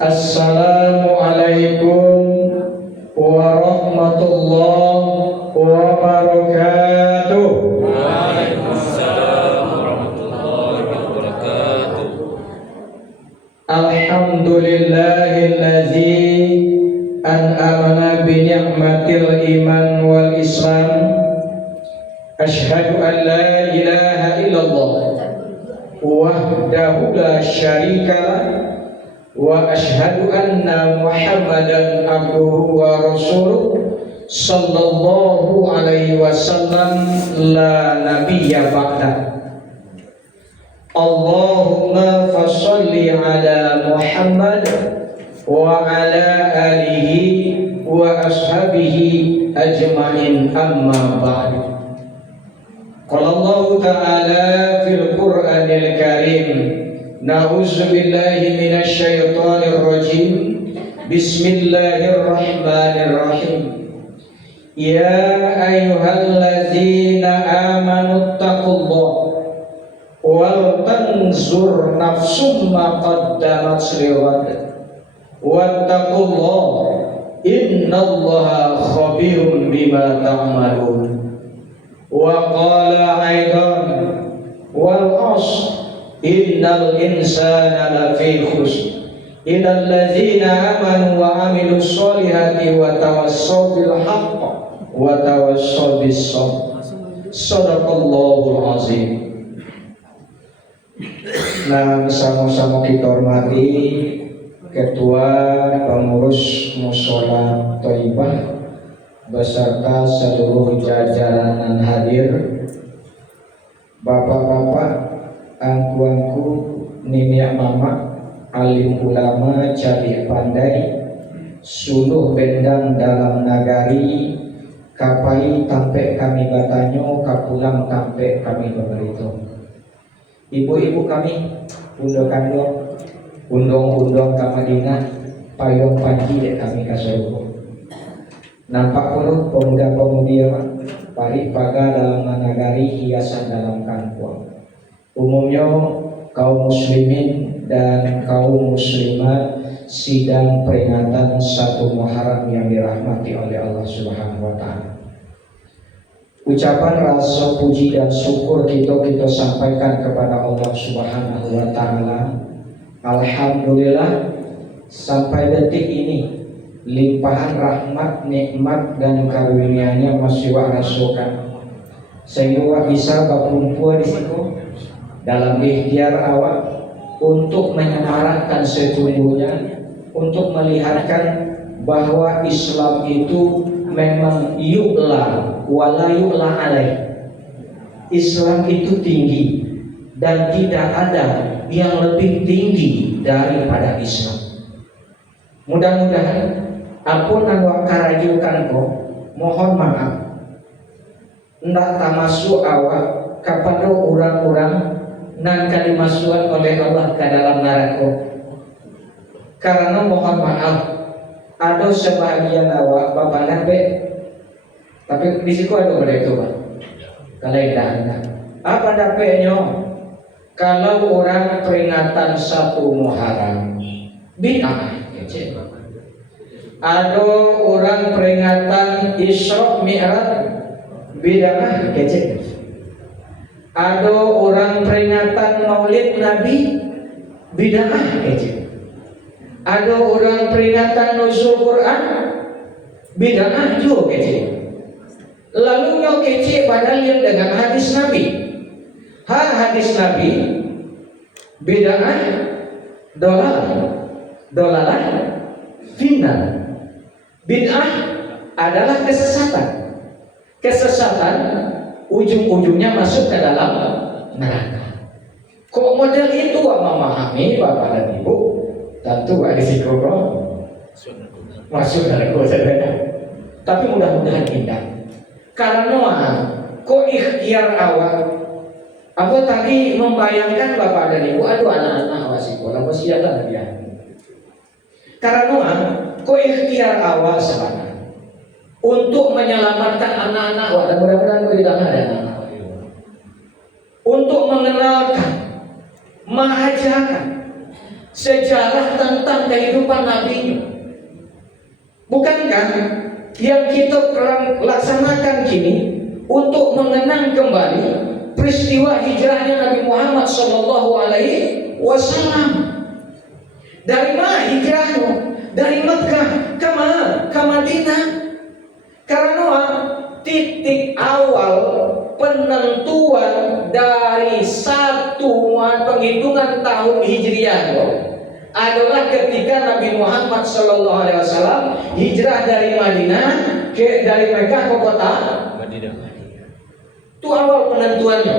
Assalamualaikum warahmatullahi wabarakatuh. Waalaikumsalam warahmatullahi wabarakatuh. Alhamdulillahillazi an'amana bi ni'matil iman wal islam. Asyhadu an la ilaha illallah wahdahu la syarikalah wa asyhadu anna Muhammadan abduhu wa rasuluh sallallahu alaihi wasallam la nabiyya ba'da. Allahumma fasholli ala Muhammad wa ala alihi wa ashabihi ajma'in, amma ba'du. Qala Allah ta'ala fil Qur'anil Karim, na'udzu billahi minasy syaithanir rajim. Bismillahirrahmanirrahim. Ya ayyuhalladzina amanu taqullaha wal tanzur nafsum ma qaddamat lighad wattaqullaha innallaha khabirum bima ta'malun. Wa qala aidan wal 'ashr innal insana lafi khusr illal ladzina amanu wa 'amilus sholihati wa tawassaw bil haqq wa tawassaw bis sabr. Shadaqallahul azim. Nah, sama-sama kita hormati Ketua Pengurus Mushola Thayyibah beserta seluruh jajaran dan hadir, bapak-bapak, angku-angku, niniak mama, alim ulama, cadik pandai, suluh bendang dalam nagari, kapai tampe kami batanyo, kapulang tampe kami beberito. Ibu-ibu kami, undong-undong kamadina, payung panji dek kami kasuruh. Nampak puluh pemuda-pemudi parik paga dalam nagari, hiasan dalam kangkuang. Umumnya kaum muslimin dan kaum muslimat sidang peringatan 1 Muharram yang dirahmati oleh Allah Subhanahu wa taala. Ucapan rasa puji dan syukur kita sampaikan kepada Allah Subhanahu wa taala. Alhamdulillah sampai detik ini limpahan rahmat, nikmat dan karunia-Nya masih wa rasulkan, sehingga bisa berkumpul di situ dalam ikhtiar awak untuk menyemarakkan sesungguhnya, untuk melihatkan bahwa Islam itu memang yu'la wala yu'la alaih. Islam itu tinggi dan tidak ada yang lebih tinggi daripada Islam. Mudah-mudahan apun anu karajukan ko, mohon maaf ndak tamasuk awak kepada orang-orang nan dimasukkan oleh Allah ke dalam neraka. Karena mohon maaf ada sebagian awak bapak nabe, tapi di situ ada mereka Pak. Kaledah. Apa dapetnya? Kalau orang peringatan 1 Muharram bid'ah. Ada orang peringatan Isra Mi'raj bid'ah kecil. Ada orang peringatan Maulid Nabi bid'ah kecil. Ada orang peringatan Nuzul Quran bid'ah juga kecil. Lalu yang kecil padahal yang dengan hadis Nabi. Hadis Nabi bid'ah dolalah final. Bid'ah adalah kesesatan. Kesesatan ujung-ujungnya masuk ke dalam neraka. Kok model itu memahami Bapak dan Ibu? Tentu ada risiko masuk neraka saudara. Tapi mudah-mudahan tidak. Karena kok ikhtiar awal. Aku tadi membayangkan Bapak dan Ibu, aduh anak-anak wasiko, apa siapa dia? Karena kok ikhtiar awal sebenarnya untuk menyelamatkan anak-anak, dan mudah-mudahan tidak ada anak-anak, untuk mengenalkan, mengajarkan sejarah tentang kehidupan Nabi. Bukankah yang kita laksanakan kini untuk mengenang kembali peristiwa hijrahnya Nabi Muhammad Sallallahu Alaihi Wasallam? Dari mana hijrahnya? Dari Mekah ke mana? Ke Madinah. Karena titik awal penentuan dari penghitungan tahun Hijriah adalah ketika Nabi Muhammad Sallallahu Alaihi Wasallam hijrah dari dari Mekah ke kota Madinah. Itu awal penentuannya.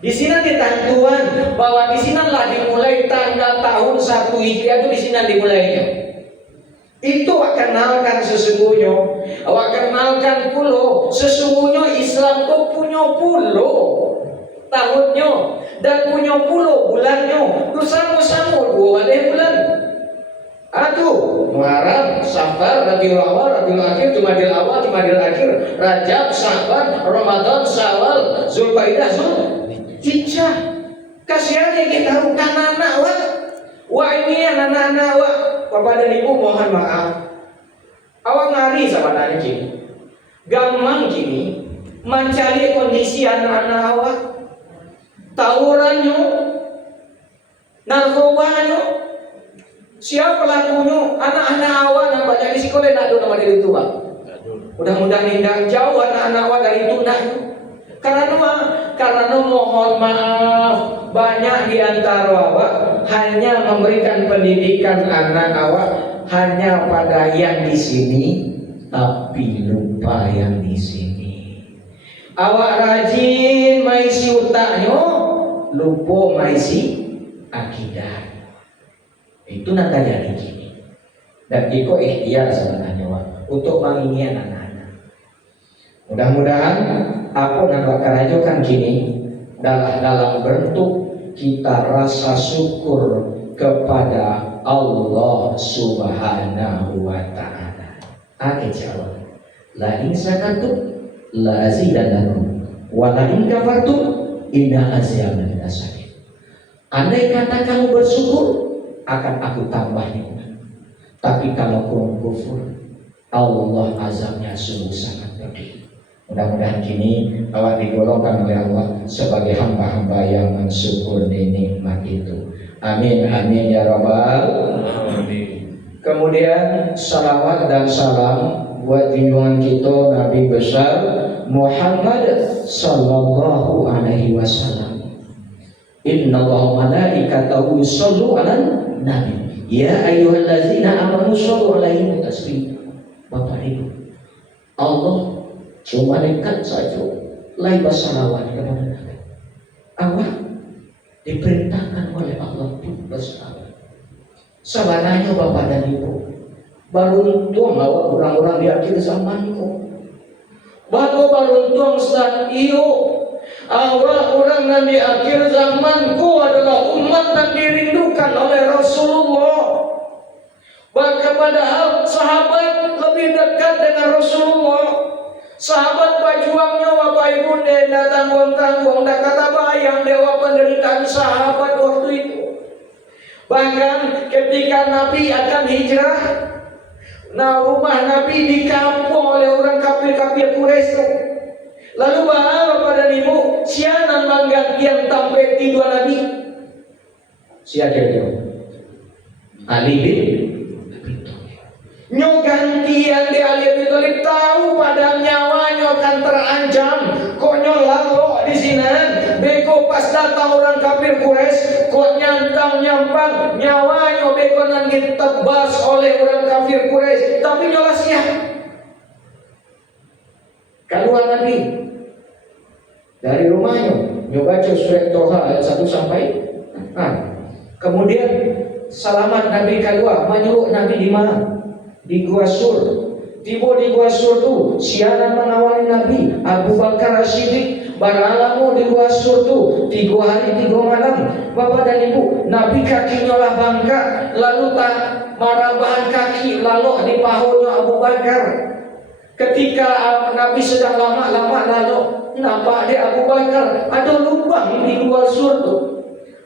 Di sini ditentuan bahwa di sinilah dimulai tanggal tahun 1 Hijriah, itu di sini dimulainya. Itu kenalkan sesungguhnya, awak kenalkan pulau sesungguhnya Islam itu punya pulau tahunnya dan punya pulau bulannya. Itu sama-sama 2 bulan. Aduh, Muharram, Safar, Rabiul Awal, Rabiul Akhir, Jumadil Awal, Jumadil Akhir, Rajab, Sya'ban, Ramadan, Syawal, Zulqa'dah, Zulhijjah. Kasihan kita tahu kan anak wah ini anak-anak wah. Bapak dan Ibu mohon maaf. Awak ngari sama tanya kini. Gampang kini mencari kondisi anak-anak awak. Tawurannya, narkobanya, siapa pelakunya? Anak-anak awak nampaknya di sekolah nak nama dari tua. Mudah-mudahan indah jauh anak-anak awak dari tunanya. Karena mohon maaf, banyak di antara awak hanya memberikan pendidikan anak awak hanya pada yang di sini, tapi lupa yang di sini. Awak rajin maisi utaknya, lupa maisi akidah. Itu nanti jadi gini. Dan iko ikhtiar sebenarnya untuk menginginkan anak-anak. Mudah-mudahan apa yang karajokan kini dalam bentuk kita rasa syukur kepada Allah Subhanahu wa Ta'ala. Jawab. La in syakartum la azidannakum wa la in kafartum inna azabi lasyadid. Andai kata kamu bersyukur, akan aku tambah nikmat. Tapi kalau kamu kufur, Allah azabnya sungguh sangat pedih. Mudah-mudahan kini awak digolongkan oleh Allah sebagai hamba-hamba yang mensyukuri nikmat itu. Amin, amin ya rabbal alamin. Kemudian salawat dan salam buat junjungan kita Nabi besar Muhammad Sallallahu Alaihi Wasallam. Innallaha malaikatahu yusallu 'alan nabi. Ya ayyuhallazina amanu shallu 'alaihi taslima. Bapak Ibu, Allah cuma dekat saja lai bersalawat kepada Nabi. Awak diperintahkan oleh Allah pun bersalawat. Sabaranya Bapak dan Ibu, beruntung awak orang-orang di akhir zamanku. Beruntung Ustaz, iyo awak orang Nabi akhir zamanku adalah umat yang dirindukan oleh Rasulullah. Bahkan padahal sahabat lebih dekat dengan Rasulullah. Sahabat berjuangnya Bapak Ibu tidak tanggung-tanggung, tidak kata bayang dewa penderitaan sahabat waktu itu. Bahkan ketika Nabi akan hijrah, rumah Nabi dikampung oleh orang kafir-kafir Quraisy. Lalu Bapak dan Ibu, siapa menggantian tampil di dua Nabi? Siapa dia? Ali bin Nyo gantian di Ali bin Thalib tahu pada nyawanya akan terancam. Konyol lalu di sini. Beko pas datang orang kafir Quraisy, kok nyampang nyawanya beko nanti tebas oleh orang kafir Quraisy. Tapi nyolah siap. Keluar Nabi dari rumahnya, nyoba baca surat Toha ayat 1 sampai. Kemudian salaman Nabi keluar, menyuruh Nabi di mana? Di Gua Sur. Tiba di Gua Sur tu siaran mengawali Nabi Abu Bakar As-Siddiq beralamu di Gua Sur tu 3 hari 3 malam. Bapak dan Ibu, Nabi kakinya lah bangka, lalu tak marabahan kaki lalu di pahunya Abu Bakar. Ketika Nabi sedang lama-lama lalu nampak di Abu Bakar ada lubang di Gua Sur tu.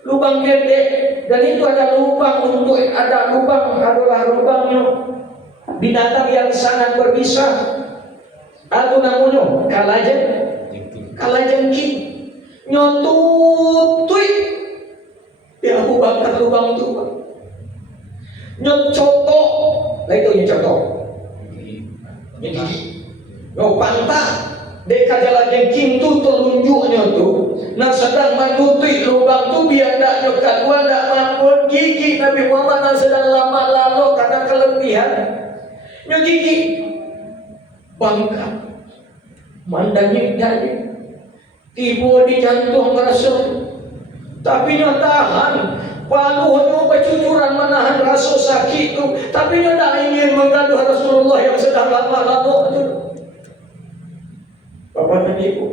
lubang gede, dan itu ada lubang adalah lubangnya binatang yang sangat berbisa. Aku namuno kalajengking nyotutui ya Abu Bakar lubang itu nyocotok, lah itu nyocotok pantah deka kalajengking tu telunjuknya tu nah sedang menutup lubang tu biar tak nyokat dua tak mampun gigi Nabi Muhammad yang sedang lama lalu karena kelebihan nyo gigi bangka mandangi dari tiba di jantung Rasul, tapi nyo tahan paluhnya bercucuran menahan rasa sakit itu, tapi nyo tak ingin menggaduh Rasulullah yang sedang lama lalu itu. Bapak dan Ibu,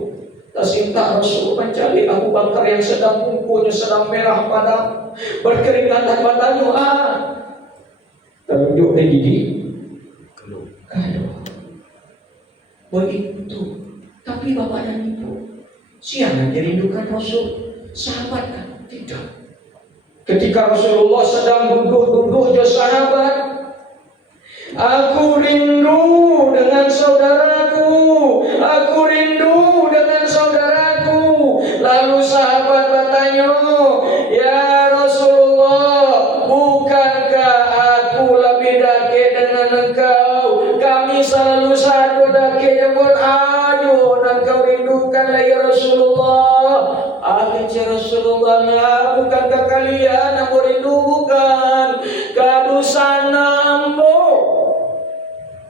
tersinta Rasul mencari Abu Bakar yang sedang kukunya sedang merah padam, berkeringatan matanya. Telunjuk di gigi, kalau begitu. Tapi Bapak dan Ibu, siapa dirindukan Rasul? Sahabat kan? Tidak. Ketika Rasulullah sedang duduk-duduk je sahabat, aku rindu dengan saudaraku, aku rindu dengan saudaraku. Lalu sahabat bertanya, ya Rasulullah, bukankah aku lebih dekat dengan engkau? Kami selalu satu dekatnya pun aduh, engkau rindukanlah ya Rasulullah. Ya Rasulullah, bukankah kalian yang rindu? Bukan kadusana ambo.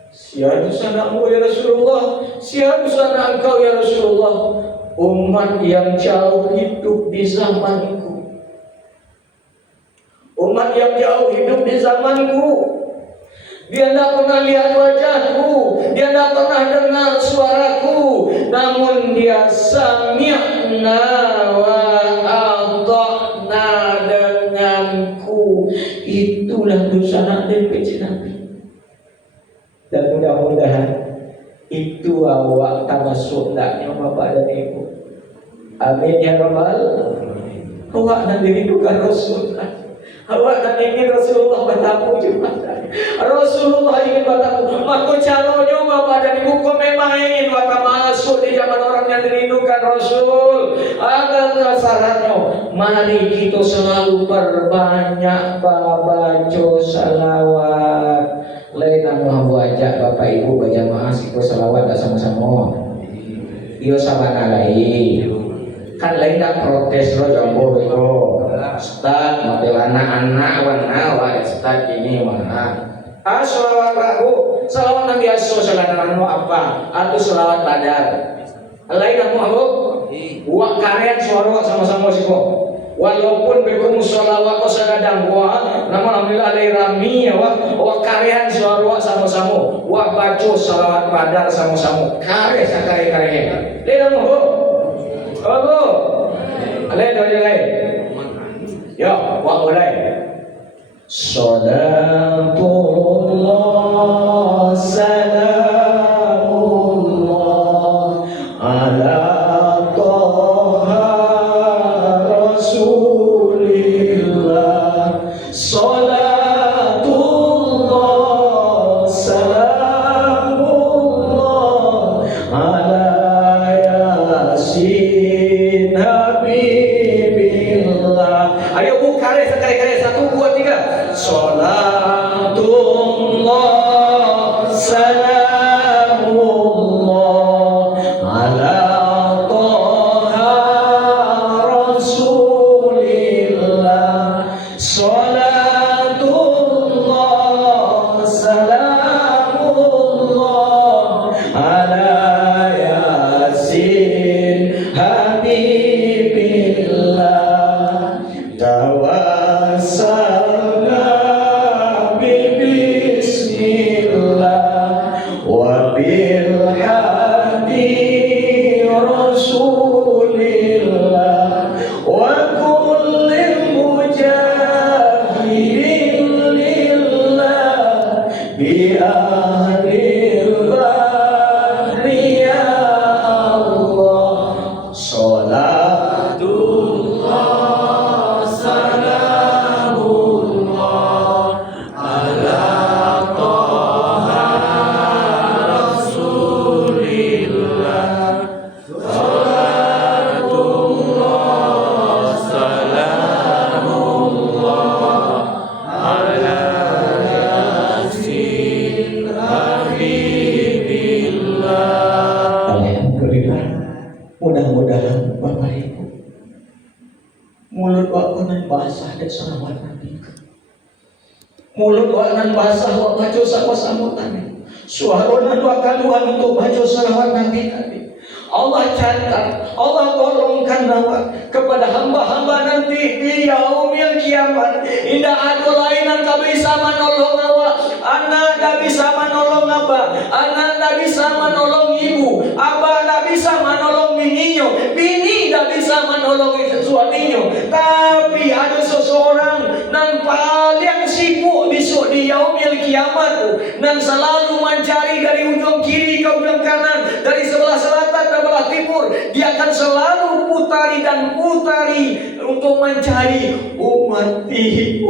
Siapa sana ya Rasulullah? Siapa sana engkau ya Rasulullah? Umat yang jauh hidup di zamanku. Umat yang jauh hidup di zamanku. Dia tidak pernah lihat wajahku, dia tidak pernah dengar suaraku, namun dia sami'na wa ata'na denganku. Itulah dosa Nabi Nabi. Dan mudah-mudahan itu awak termasuk taknya Bapak dan Ibu. Amin ya Rabbal. Awak dan dirindukan Rasulullah. Awak dan ingin Rasulullah bertamu juga. Rasulullah ingin bertamu. Maka caranya Bapak dan Ibu kau memang ingin Bapak masuk di zaman orang yang dirindukan Rasul. Agar syaratnya, mari kita selalu perbanyak baca salawat. Lain mau ajak Bapak Ibu berjamaah sikut salawat tak sama-sama. Iyo sama lain. Kan lain tak protes lo jambor itu. Ustaz model anak-anak warna wah Ustaz ini mana? Selawat ragu, selawat Nabi Aso selawat apa? Atau selawat badar. Lain kamu aku, buat karya suara sama-sama sih kok. Walaupun bekum selawat kau sedang buat, namun alhamdulillah ada rami ya wah karya suara sama-sama, wah baca selawat badar sama-sama. Karya sakari-karya. Lain kamu aku, aku, lain dari lain. Ya, wah mulai. Salatullah salamullah ala Taha Rasulillah. Salatullah salamullah ala Yasin Habibillah. Ayo Bu, sekali-kali 1, 2, 3. Salatullah salamullah ala Taha Rasulillah. Salatullah salamullah ala Yasin Habibillah. Tawassalna bismillah wa bil hadi Rasulillah wa kullil mujahidin lillah bi ahlil bahri ya Allah. Salatullah basah dan selawat Nabi. Mulut wanan basah wa baca sama-sama. Suara dua kaluan untuk baca salawat Nabi tadi. Allah catat, Allah golongkan nama kepada hamba-hamba nanti di yaumil kiamat. Indah ada lainan tak bisa menolong awak, anak tak bisa menolong abah, anak tak bisa menolong ibu, abah tak bisa menolong bininya, bini tak bisa menolong suaminya. Tapi ada seseorang yang paling sibuk besok di yaumil kiamat tu, yang selalu mencari dari ujung kiri ke ujung kanan, dari sebelah selatan ke sebelah timur. Dia akan selalu putari dan putari untuk mencari umati,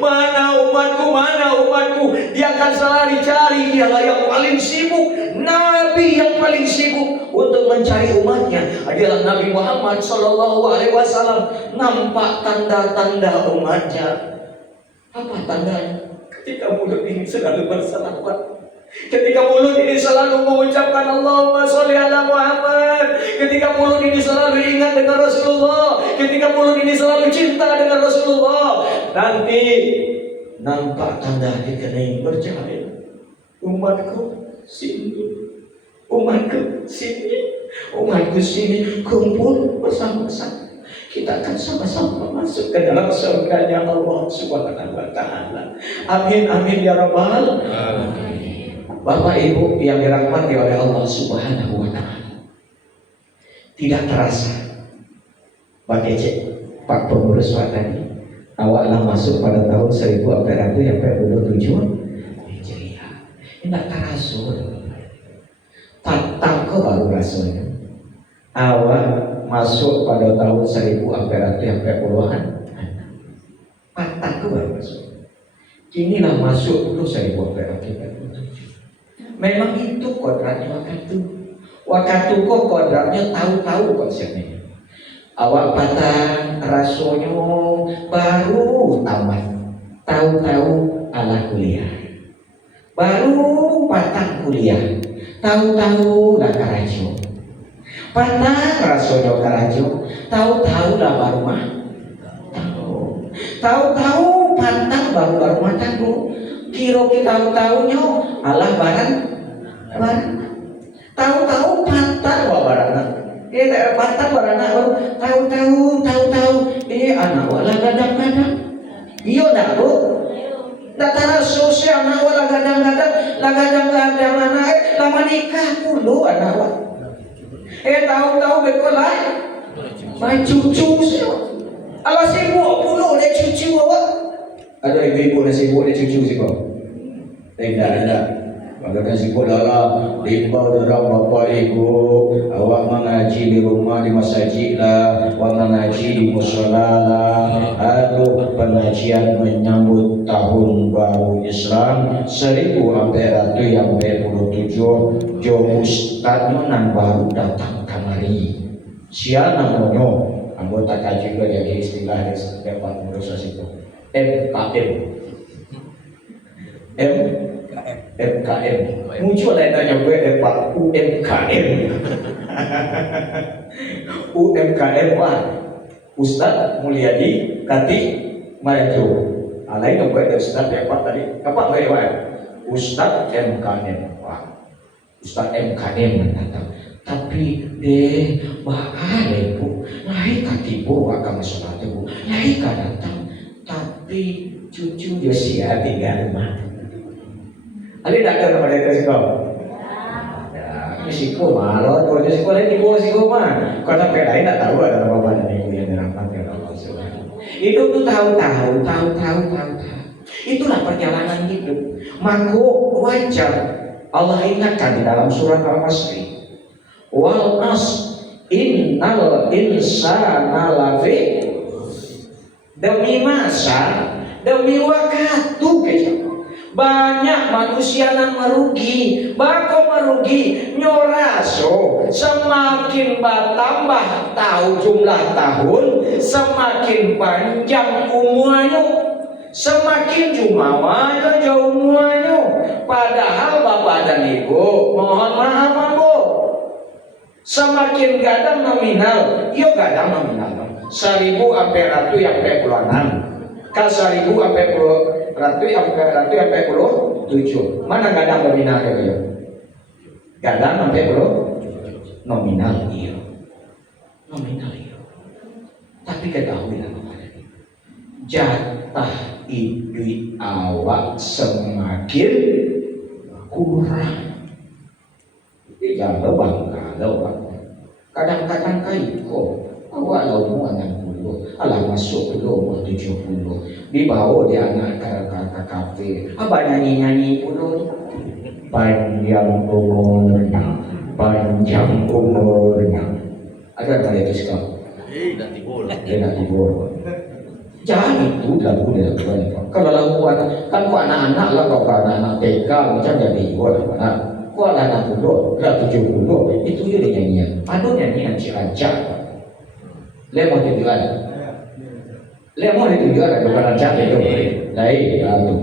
mana umatku. Dia akan selalu cari. Dialah yang paling sibuk, Nabi yang paling sibuk untuk mencari umatnya adalah Nabi Muhammad Sallallahu Alaihi Wasallam. Nampak tanda-tanda umatnya. Apa tandanya? Ketika mulut ini selalu berselawat, ketika mulut ini selalu mengucapkan Allahumma sholli ala Muhammad, ketika mulut ini selalu ingat dengan Rasulullah, ketika mulut ini selalu cinta dengan Rasulullah, nanti nampak tanda dikening berjaya. Umatku sini, umatku sini, umatku sini, kumpul bersama-sama. Kita akan sama-sama masuk ke dalam surganya Allah Subhanahu wa Ta'ala. Amin amin ya rabbal alamin. Bapak Ibu yang dirahmati oleh Allah Subhanahu wa Ta'ala, tidak terasa Pak Kece, Pak Pengurus Pak tadi, awaklah masuk pada tahun 1447 Hijriah. Tidak terasa, tak ke baru rasanya. Awak masuk pada tahun 1440-an, patah ke baru masuk. Inilah masuk dulu 1447. Memang itu kodratnya wakatu. Wakatu kok kodratnya tahu-tahu konsepnya. Awak patah rasanya baru tamat, tahu-tahu ala kuliah. Baru patah kuliah, tahu-tahu lah karajo. Patah rasanya karajo, tahu-tahu lah baru mah. Tahu-tahu patah baru mah tahu. Kiro kita tahunya Allah barang. Tahu-tahu patah barang. Patah barang baru tahu-tahu. Anak wala gadang-gadang. Iyo dah bu. Datara sosial anak wala gadang-gadang anak lama nikah dulu anak wala. Tahu-tahu betul lah. Main cucu sih. Alah sibuk puluh dia cucu awak. Ada ibu-ibu yang sibuk dia cucu sih kau. Tidak. Kalau sibuk dalam limbau dorang bapak ibu, awak mengaji di rumah di masjid lah, awak mengaji di musola lah. Aduh pengajian menyambut tahun baru Islam 1447. Jo ustadnya nan baru datang kemari. Siapa namanya? Anggota kaji juga jadi istilah dari setiap pengurus itu. MKM muncul lainnya gue Pak UMKM. UMKM wah Ustadz Mulyadi Kati Maju. Lain gue Ustadz ya Pak tadi apa gue ya Ustadz MKM wah Ustadz MKM datang. Tapi bahaya bu, lahir katibu akan sholat bu, lahir datang. Tapi cucu Yosia tinggal rumah. Ali datang kepada itu sih kau. Siko malu, kalau siko lain di bawah siko mah. Karena lain tak tahu ada apa pada minggu yang dirangkap ya Allah Subhanahu. Hidup tuh tahu. Itulah perjalanan hidup. Maka wajar Allah ingatkan di dalam surat Al-Masri. Wal as innal insana lafi demi masa demi waktu banyak manusia yang merugi, bako merugi nyoraso semakin bertambah tahu jumlah tahun semakin panjang umurnya, semakin jumawanya jauh umurnya. Padahal bapak dan ibu mohon maaf bu, semakin gadang nominal, gadang nominal. 1000 sampai ratu sampai puluhan. Kal 1000 sampai ratu sampai puluh 7. Mana gadang nominal ya? Gadang sampai puluh nominal iya. Nominal iya. Tapi ketahuilah kepada jatah duit awak semakin kurang. Jangan bangga lawak. Kadang-kadang kaiko awak lawan 60, alah masuk ke umur 70. Dibawa dia anak kakak kafe. Abah nyanyi puluh. Panjang umurnya, panjang umurnya. Ada kali itu sekarang. Dia nak tidur. Jangan itu lagu dia lakukan. Kalau lakukan kan kau anak-anak lah kau anak-anak TK macam jadi gua lah. Kau anak muda, dah 70 itu dia nyanyian. Aduh nyanyian Cilacap. Lemon tujuan. Lemon tujuan ada Cilacap itu. Lain itu.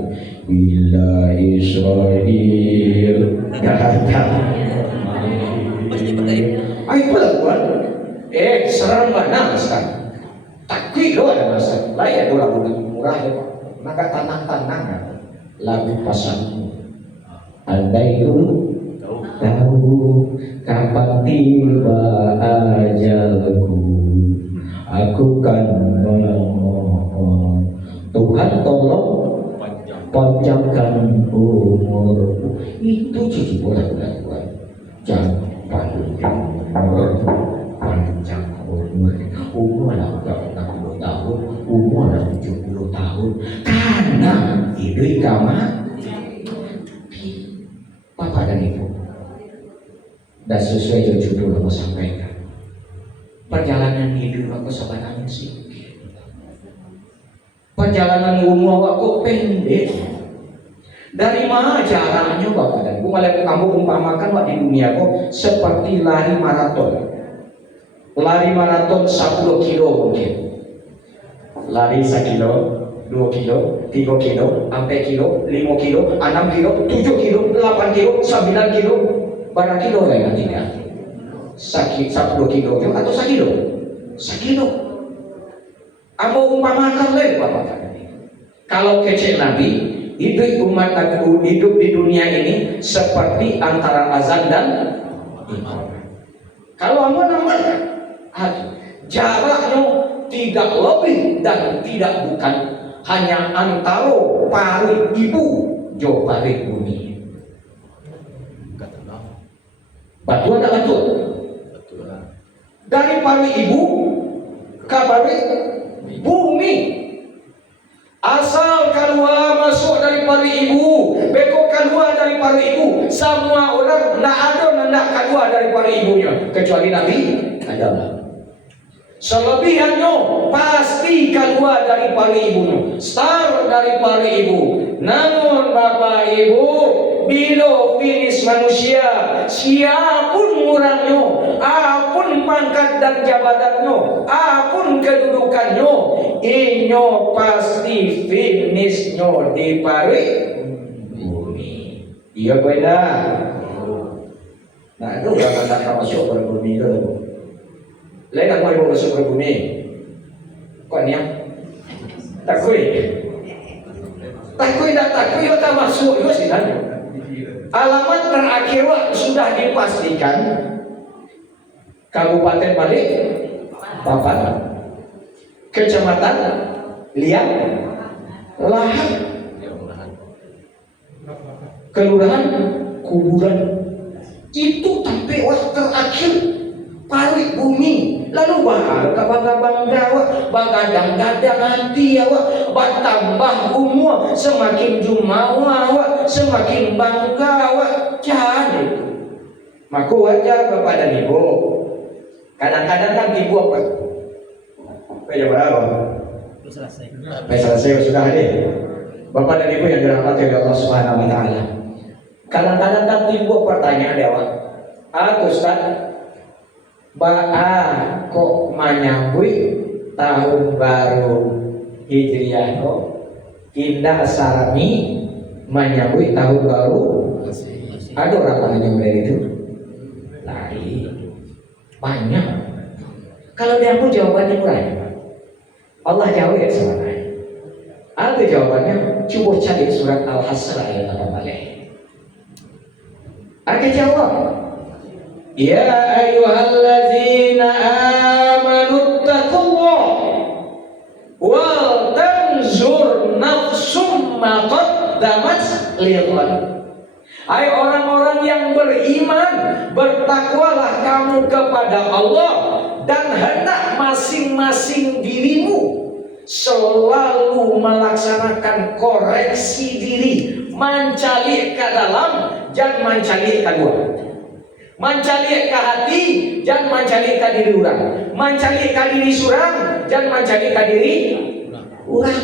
Bila Israel datang. Ayo lakukan. Serang mana sekarang? Takwi lo ada masa lain ada lagu murah ya Pak. Maka tanang-tanang lagu pasangmu. Andai dulu tahu kapan tiba ajalku, aku kan memohon Tuhan tolong panjangkan umurku. Itu cuci bola jangan panjang umur anak 60 tahun, umur anak 70 tahun, karena hidup kama Bapak dan Ibu. Dan sesuai dengan judul aku sampaikan, perjalanan hidup aku sebenarnya sih, perjalanan umur aku pendek. Dari mana caranya Bapak dan Ibu? Malah kamu umpamakan di dunia aku seperti lari maraton. Lari maraton 10 kilo mungkin. Lari 1 kilo, 2 kilo, 3 kilo, 4 kilo, 5 kilo, 6 kilo, 7 kilo, 8 kilo, 9 kilo. Berapa kilo ya nantinya? 10 kilo atau 1 kilo? 1 kilo. Amo umpamakan lain Bapak. Kalau kecil Nabi, hidup umat Nabi hidup di dunia ini seperti antara azan dan imam. Kalau amo namanya jaraknya tidak lebih dan tidak bukan hanya antara pari ibu jo pari bumi. Betul tak betul? Dari pari ibu ke pari bumi. Asal keluar masuk dari pari ibu, beko keluar dari pari ibu, semua orang tidak ada nak keluar dari pari ibunya kecuali Nabi Adam. Selebihannya pasti keluar dari pari ibunya, start dari pari ibu. Namun Bapak Ibu, bila finish manusia, siapapun orangnya, apapun pangkat dan jabatannya, apapun kedudukannya, inyo pasti finishnya di pari bumi. Iya beda. Nah itu gak akan masuk ke bumi itu. Lain nak mau masuk ke bumi. Kau ni takui. Takui tak takui kita masuk juga sih kan. Alamat terakhir sudah dipastikan. Kabupaten Balik, Papan, Kecamatan Liang, Lahat, Kelurahan Kuburan. Itu sampai waktu terakhir pari bumi. Lalu bangga bagadang-gadang hati awak, bertambah umur, semakin jumawa awak, semakin bangga awak. Jangan itu. Maka wajar kepada ibu. Kadang-kadang kan ibu apa? Kayak berapa? Selesai sudah hadir. Bapak dan Ibu yang dirahmati oleh Allah Subhanahu wa taala. Kadang-kadang kan timbul pertanyaan dia, Ustaz, kok menyambut tahun baru Hijriah kok indah sarami menyambut tahun baru? Ada orang tanya dari itu? Lari banyak. Kalau dia pun jawabannya murah. Allah jawab ya sebenarnya. Ada jawabannya. Coba cari surat Al-Hasr ayat 8. Ada jawab. Ya ayyuhallazina amanu taqullah wal tanzur nafsum ma qaddamat lighad. Hai orang-orang yang beriman, bertakwalah kamu kepada Allah dan hendak masing-masing dirimu selalu melaksanakan koreksi diri, mencalik ke dalam, jangan mencalik ke luar. Mencalik ke hati, jangan mencalik ke diri orang. Mencalik ke diri surang, jangan mencalik ke diri orang.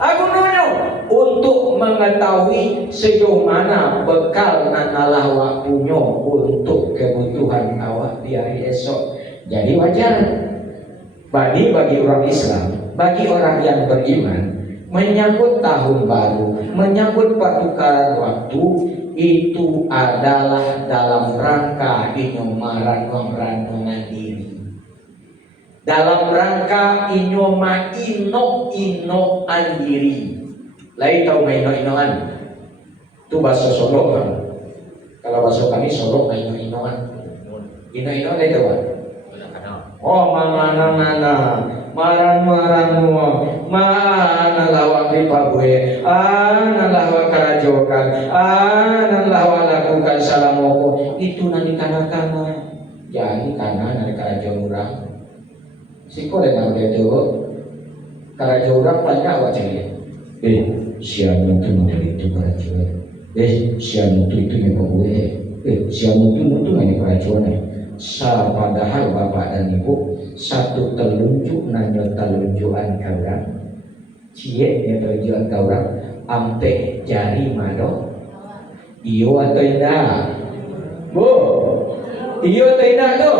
Aku nanya untuk mengetahui sejauh mana bekal nanalah waktunya untuk kebutuhan awak di hari esok. Jadi wajar bagi orang Islam, bagi orang yang beriman, menyambut tahun baru, menyambut pertukaran waktu itu adalah dalam rangka inyomaran memeranungan diri, dalam rangka inyoma ino andiri. Lain tahu ino-inoan itu bahasa Solo kan? Kalau bahasa kami Solo ino-inoan, ino-ino lain tahu kan? Oh mana marang mana lawak di pabue, lawak kerajokan, lawak lakukan salamoko itu nanti kana jadi kana nanti kerajokan orang. Siko dan orang itu kerajokan orang banyak wajahnya. Siapa itu model itu kerajokan? Siapa itu yang pabue? Siapa itu yang kerajokan? Padahal bapak dan ibu satu telunjuk nanya telunjukan kaurang, cie telunjukan kaurang, ampe jari mado, iyo atau tidak, bu, iyo atau tidak tu,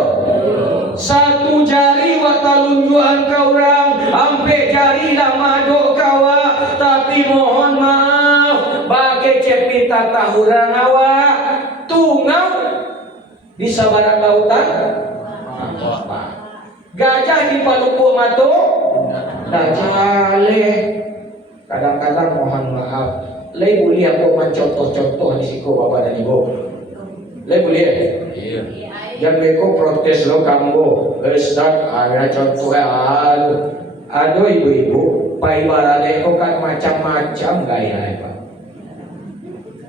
satu jari wa telunjukan kaurang, ampe jari lah mado kawa, tapi mohon maaf, bagai cepita tahurang awak, tungau di sabaran lautan, gajah di Paluku Mato, dajale. Kadang-kadang mohon maaf, lay boleh aku mencontoh-contoh di siko bapak dan ibu. Lay boleh? Iya. Jangan mereka protes lo kamu, Ustaz, ada contoh aduh ibu-ibu, paibarale ko kan macam-macam gaya pak.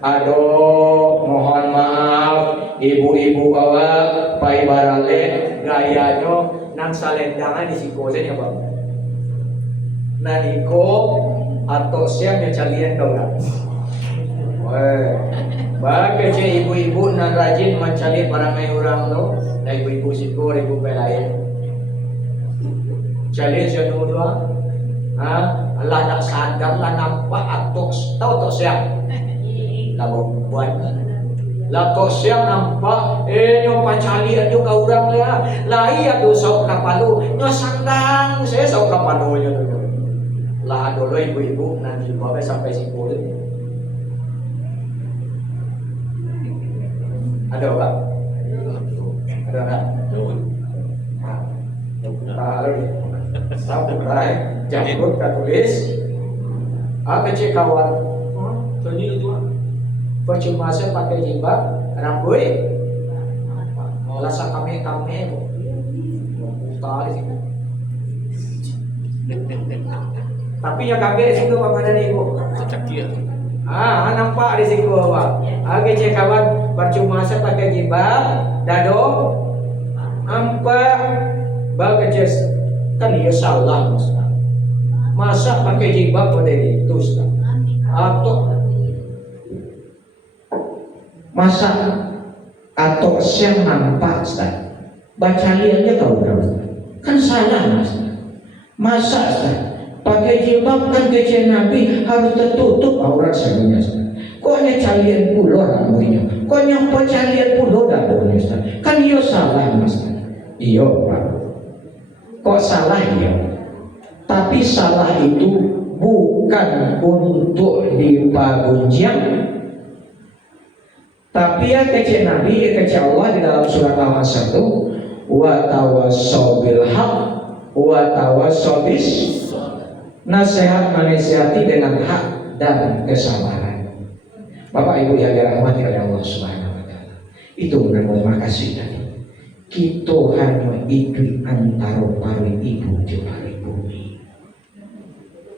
Aduh, mohon maaf, ibu-ibu bawa paibarale gayanya nang salendangan di sikosen ya bang. Naniko atau siap yang calian kau nak. Bagi je ibu-ibu nan rajin mencari barang orang tu, dan ibu-ibu siko, ibu pelayan. Calian siapa dua? Allah nak sadar lah nampak atau tahu tak siap. Lalu buat lah kau siang nampak nyo pancali aja kau orang lah lai ado sok kapalo nyo sandang saya sok kapalo nya tu lah dulu ibu-ibu nanti bawa sampai simpul ada pak ada tak tahu tak jambut tulis apa cek kawan tadi itu percuma saya pakai jilbab rambut lasak kami tali tapi yang kaget di situ apa ada nih ibu nampak di situ pak cek kawan percuma saya pakai jilbab dado nampak bagus kan dia salah masa pakai jilbab pada itu atau masa atau siang nampak Ustaz baca liatnya kau berapa kan salah mas masa Ustaz pakai jilbab kan kece Nabi harus tertutup aurat sagunya Ustaz kok hanya calian pulau rambutnya kok nyampe calian pulau dadonya Ustaz kan iyo salah mas iyo pak kok salah iyo tapi salah itu bukan untuk dipagunjang. Tapi ya kece Nabi, kece Allah di dalam surat Al-Hasr itu wa tawassaw bil haq wa tawassaw bis. Nasihat menasihati dengan hak dan kesabaran. Bapak Ibu yang dirahmati oleh Allah Subhanahu wa taala. Itu terima kasih tadi. Kita hanya itu antara pari ibu jeung pari bumi.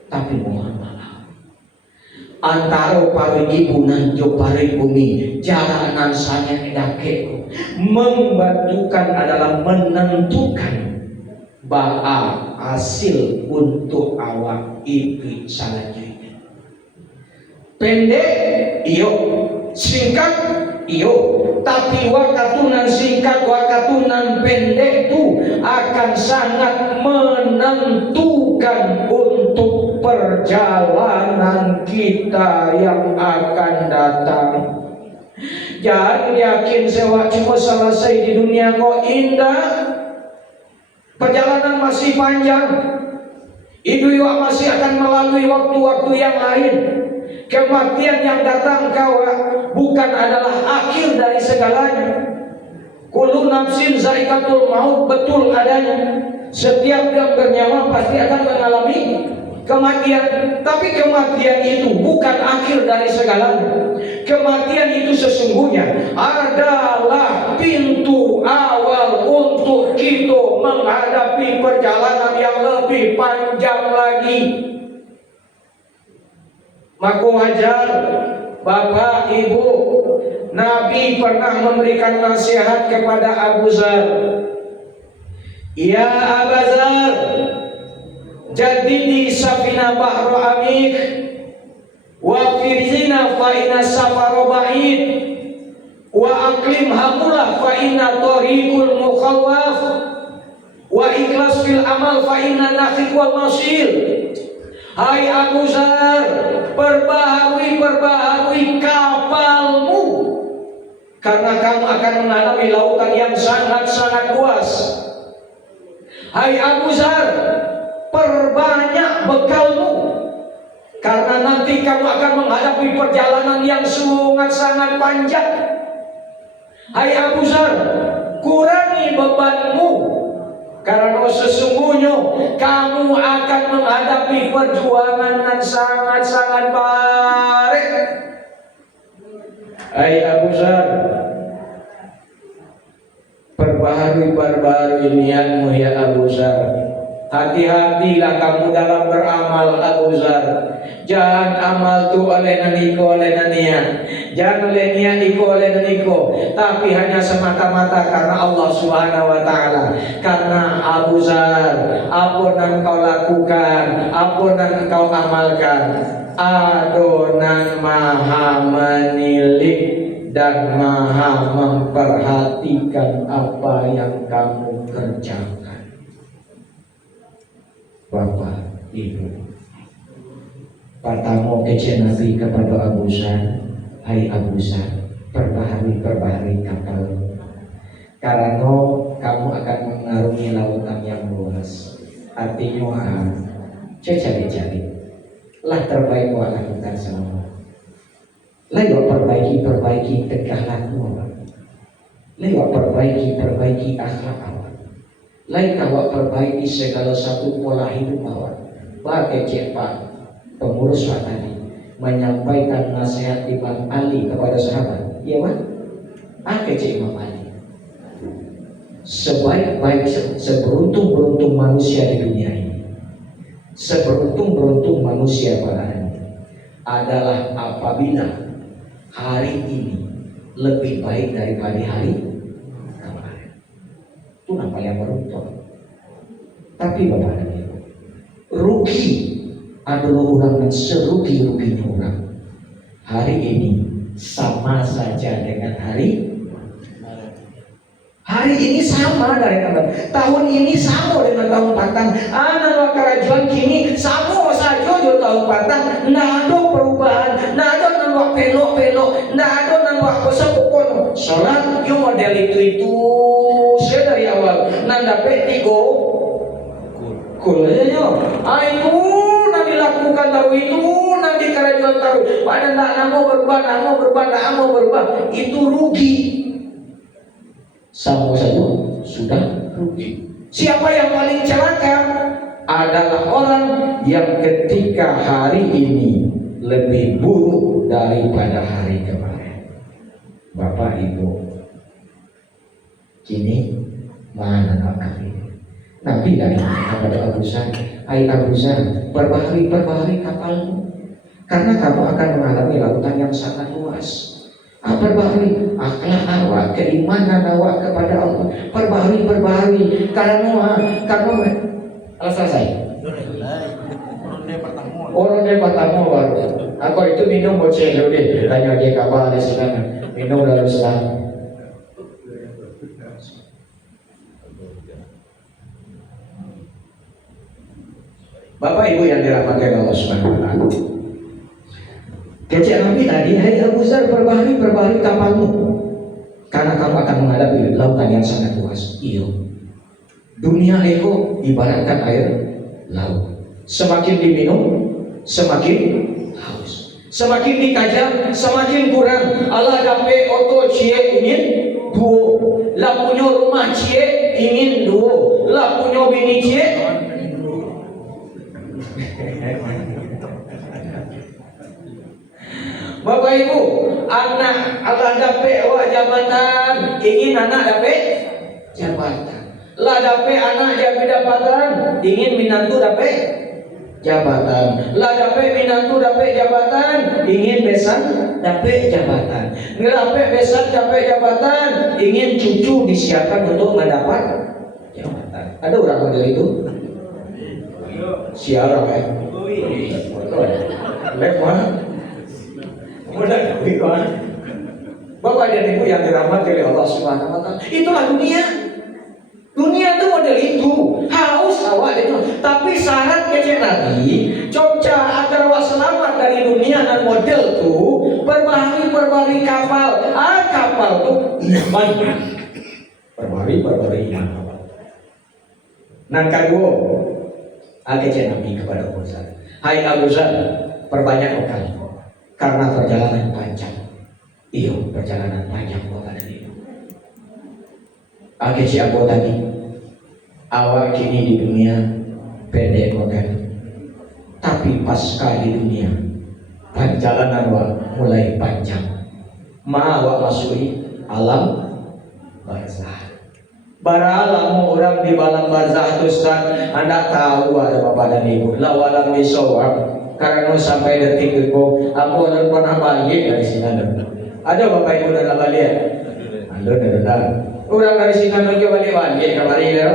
Tapi mohon maaf. Antara pari ibu dan pari bumi, jalanan saya dake membantukan adalah menentukan bahwa hasil untuk awak itu selanjutnya. Pendek, iyo. Singkat, iyo. Tapi wakatunan singkat, wakatunan pendek itu akan sangat menentukan untuk perjalanan kita yang akan datang. Jangan yakin sewa cuma selesai di dunia kok indah. Perjalanan masih panjang. Itu juga masih akan melalui waktu-waktu yang lain. Kematian yang datang kau bukan adalah akhir dari segalanya. Kullu nafsin za'iqatul maut, betul adanya. Setiap yang bernyawa pasti akan mengalami kematian. Tapi kematian itu bukan akhir dari segalanya. Kematian itu sesungguhnya adalah pintu awal untuk kita menghadapi perjalanan yang lebih panjang lagi. Maka wajar Bapak Ibu, Nabi pernah memberikan nasihat kepada Abu Dzar. Ya Abu Dzar, jadidi safina bahru amik wa firzina fa inna safara ba'id wa aqlim hamulah fa inna tariqul mukhawwaf wa ikhlas fil amal fa inna nakhiq wal masir. Hai Abu Dzar, perbaharui kapalmu karena kamu akan mengalami lautan yang sangat-sangat luas. Hai Abu Dzar, perbanyak bekalmu karena nanti kamu akan menghadapi perjalanan yang sangat panjang. Hai Abu Dzar, kurangi bebanmu karena sesungguhnya kamu akan menghadapi perjuangan yang sangat baik. Hai Abu Dzar, perbaharui niatmu ya Abu Dzar. Hati-hatilah kamu dalam beramal Abu Dzar. Jangan amal tu oleh naniko oleh nania. Jangan oleh niat iko oleh naniko. Tapi hanya semata-mata karena Allah Subhanahu wa taala. Karena Abu Dzar, apa yang kau lakukan, apa yang kau amalkan, Adonan Maha menilik dan Maha memperhatikan apa yang kamu kerjakan. Bapak, Ibu, pertama kecil Nabi kepada Abu Dzar, hai Abu Dzar, perbaharui kapal, karena kamu akan mengarungi lautan yang luas. Artinya, cari-cari, lah terbaik wa lakukan semua. Lewat perbaiki tegaklah lewat perbaiki akhlak awak. Lain awak perbaiki segala satu pola hidup awak. Bagai Pak pengurus tadi menyampaikan nasihat Imam Ali kepada sahabat. Iya Pak? Imam Ali. Sebaik-baik, seberuntung-beruntung manusia di dunia ini, seberuntung-beruntung manusia pada hari ini adalah apabila hari ini lebih baik daripada hari kemarin. Itu nampak yang beruntung. Tapi Bapak dan Ibu, rugi adalah orang yang serugi-ruginya orang. Hari ini sama saja dengan hari ini sama dari tahun ini sama dengan tahun patang. Anak kerajaan kini sama saja dengan tahun patang. Nggak ada perubahan, nggak ada nambah pelok-pelok, nggak ada nambah kesepukon. Sholat yang model itu saya dari awal nanda petigo kulenya. Itu nanti lakukan taruh itu nanti kerajaan taruh. Pada nggak mau berubah, itu rugi. Sama saja sudah rugi. Siapa yang paling celaka? Adalah orang yang ketika hari ini lebih buruk daripada hari kemarin. Bapak Ibu, kini mana Nabi? Nabi dari kepada Abu Zar, hai Abu Zar, perbaharui kapalmu, karena kamu akan mengalami lautan yang sangat luas. Perbaharui akhlak awak, keimanan awak kepada Allah. Perbaharui, karena selesai. Orang dia pertama baru. Aku itu minum bocil deh, tanya dia kapal di sana, minum lalu selang. Bapak Ibu yang dirahmati Allah Subhanahu wa taala. Kecik Nabi tadi, hai Abu Zar, perbaharui kapalmu, karena kamu akan menghadapi lautan yang sangat luas. Iya. Dunia ego ibaratkan air laut. Semakin diminum, semakin haus. Semakin dikajar, semakin kurang. Allah dapat oto cie ingin duo. Lah punya rumah cie ingin duo. Lah punya bini cie. Bapak Ibu, anak Allah dapat awak jabatan, ingin anak dapat jabatan. Lah dapat anak jadi jabatan, ingin minantu dapat jabatan. Lah dapat minantu dapat jabatan, ingin besan dapat jabatan. Dapat besan dapat jabatan, ingin cucu disiapkan untuk mendapat jabatan. Ada orang model itu? Siarah ya. Lemah. Mudah kan? Bapak dan Ibu yang dirahmati oleh Allah Subhanahu wa taala. Itulah dunia. Dunia itu model itu. Haus awak itu. Tapi syarat kecil Nabi, coba agar awak selamat dari dunia dan model itu, perbaharui kapal. Kapal itu iman. Perbaharui iman. Nang kedua, kecil Nabi kepada Abu Zar. Hai Abu Zar, perbanyak bekal. Karena perjalanan panjang. Iya, perjalanan panjang Bapak dan Ibu. Si Abu tadi, awal kini di dunia pendek makan, tapi pasca di dunia perjalanan mulai panjang. Awak masuk alam barzah. Bara alam orang di alam barzah itu Ustaz, Anda tahu ada Bapak dan Ibu. Lawalam disawab. Karena sampai detik itu, aku ada pernah balik dari sini. Ada Bapak Ibu dalam balik? Ada. Orang dari sini juga balik kembali ya.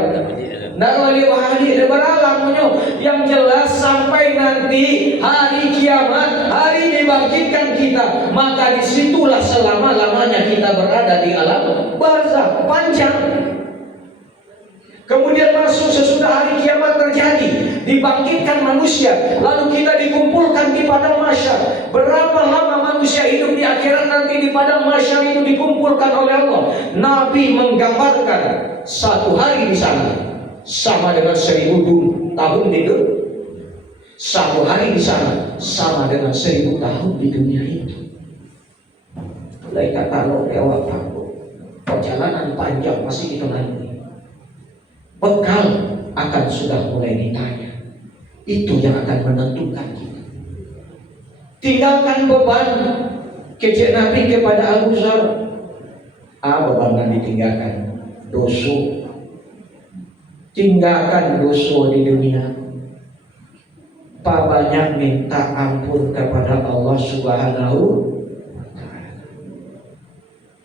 Nak balik ada beralamnya. Yang jelas sampai nanti hari kiamat, hari dibangkitkan kita, maka disitulah selama-lamanya kita berada di alam barzah panjang. Kemudian masuk sesudah hari kiamat terjadi, dibangkitkan manusia, lalu kita dikumpulkan di padang mahsyar. Berapa lama manusia hidup di akhirat nanti di padang mahsyar itu dikumpulkan oleh Allah. Nabi menggambarkan satu hari di sana sama dengan 1000 tahun di dunia. Satu hari di sana sama dengan 1000 tahun di dunia itu. Mulai kata lo lewat perjalanan panjang masih kita nanti. Bekal akan sudah mulai ditanya. Itu yang akan menentukan kita. Tinggalkan beban kecil Nabi kepada Abu Zar. Beban yang ditinggalkan dosa. Tinggalkan dosa di dunia. Banyak minta ampun kepada Allah Subhanahu wa taala.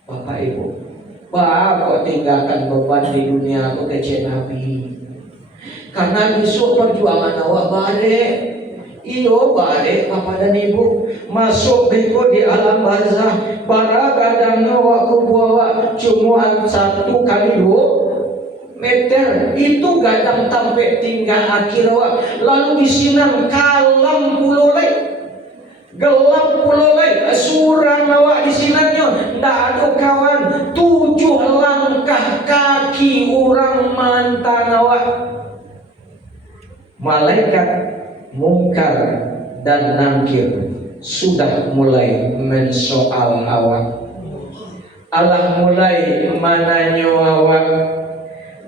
Bapak Ibu, kok tinggalkan beban di dunia aku kecil Nabi. Karena besok perjuangan awak balik. Iyo balik Bapak dan Ibu. Masuk beko di alam barzah. Para gadangnya awak bawa cuma 1 kali 2 meter. Itu gadang sampai tinggal akhir awak. Lalu disinam kalam pulau lain. Gelap pulau lain, surang awak di sinanya, ndak ada kawan. 7 langkah kaki orang mantan awak. Malaikat mungkar dan nakir sudah mulai mensoal awak. Allah mulai menanya awak.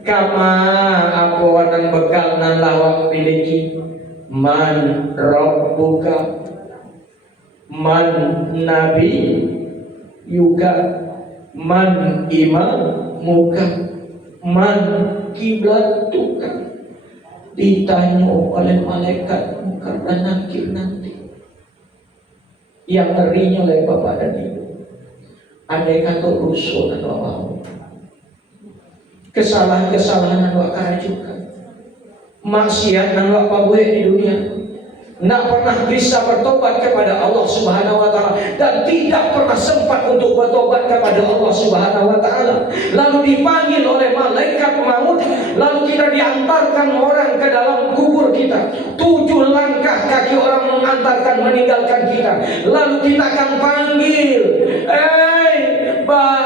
kama apawanan bekal nan lawak miliki man rabbuka man nabi yuka man imamuka man kiblatuka. Ditanya oleh malaikat karena nakir nanti. Yang ngerinya oleh bapak dan ibu, andai kata rusuh dan mau kesalahan-kesalahan yang kerajukan, maksiat yang buat di dunia, tidak pernah bisa bertobat kepada Allah Subhanahu wa Ta'ala, dan tidak pernah sempat untuk bertobat kepada Allah Subhanahu wa Ta'ala. Lalu dipanggil oleh malaikat maut, lalu kita diantarkan orang ke dalam kubur kita. 7 langkah kaki orang mengantarkan meninggalkan kita. Lalu kita akan panggil,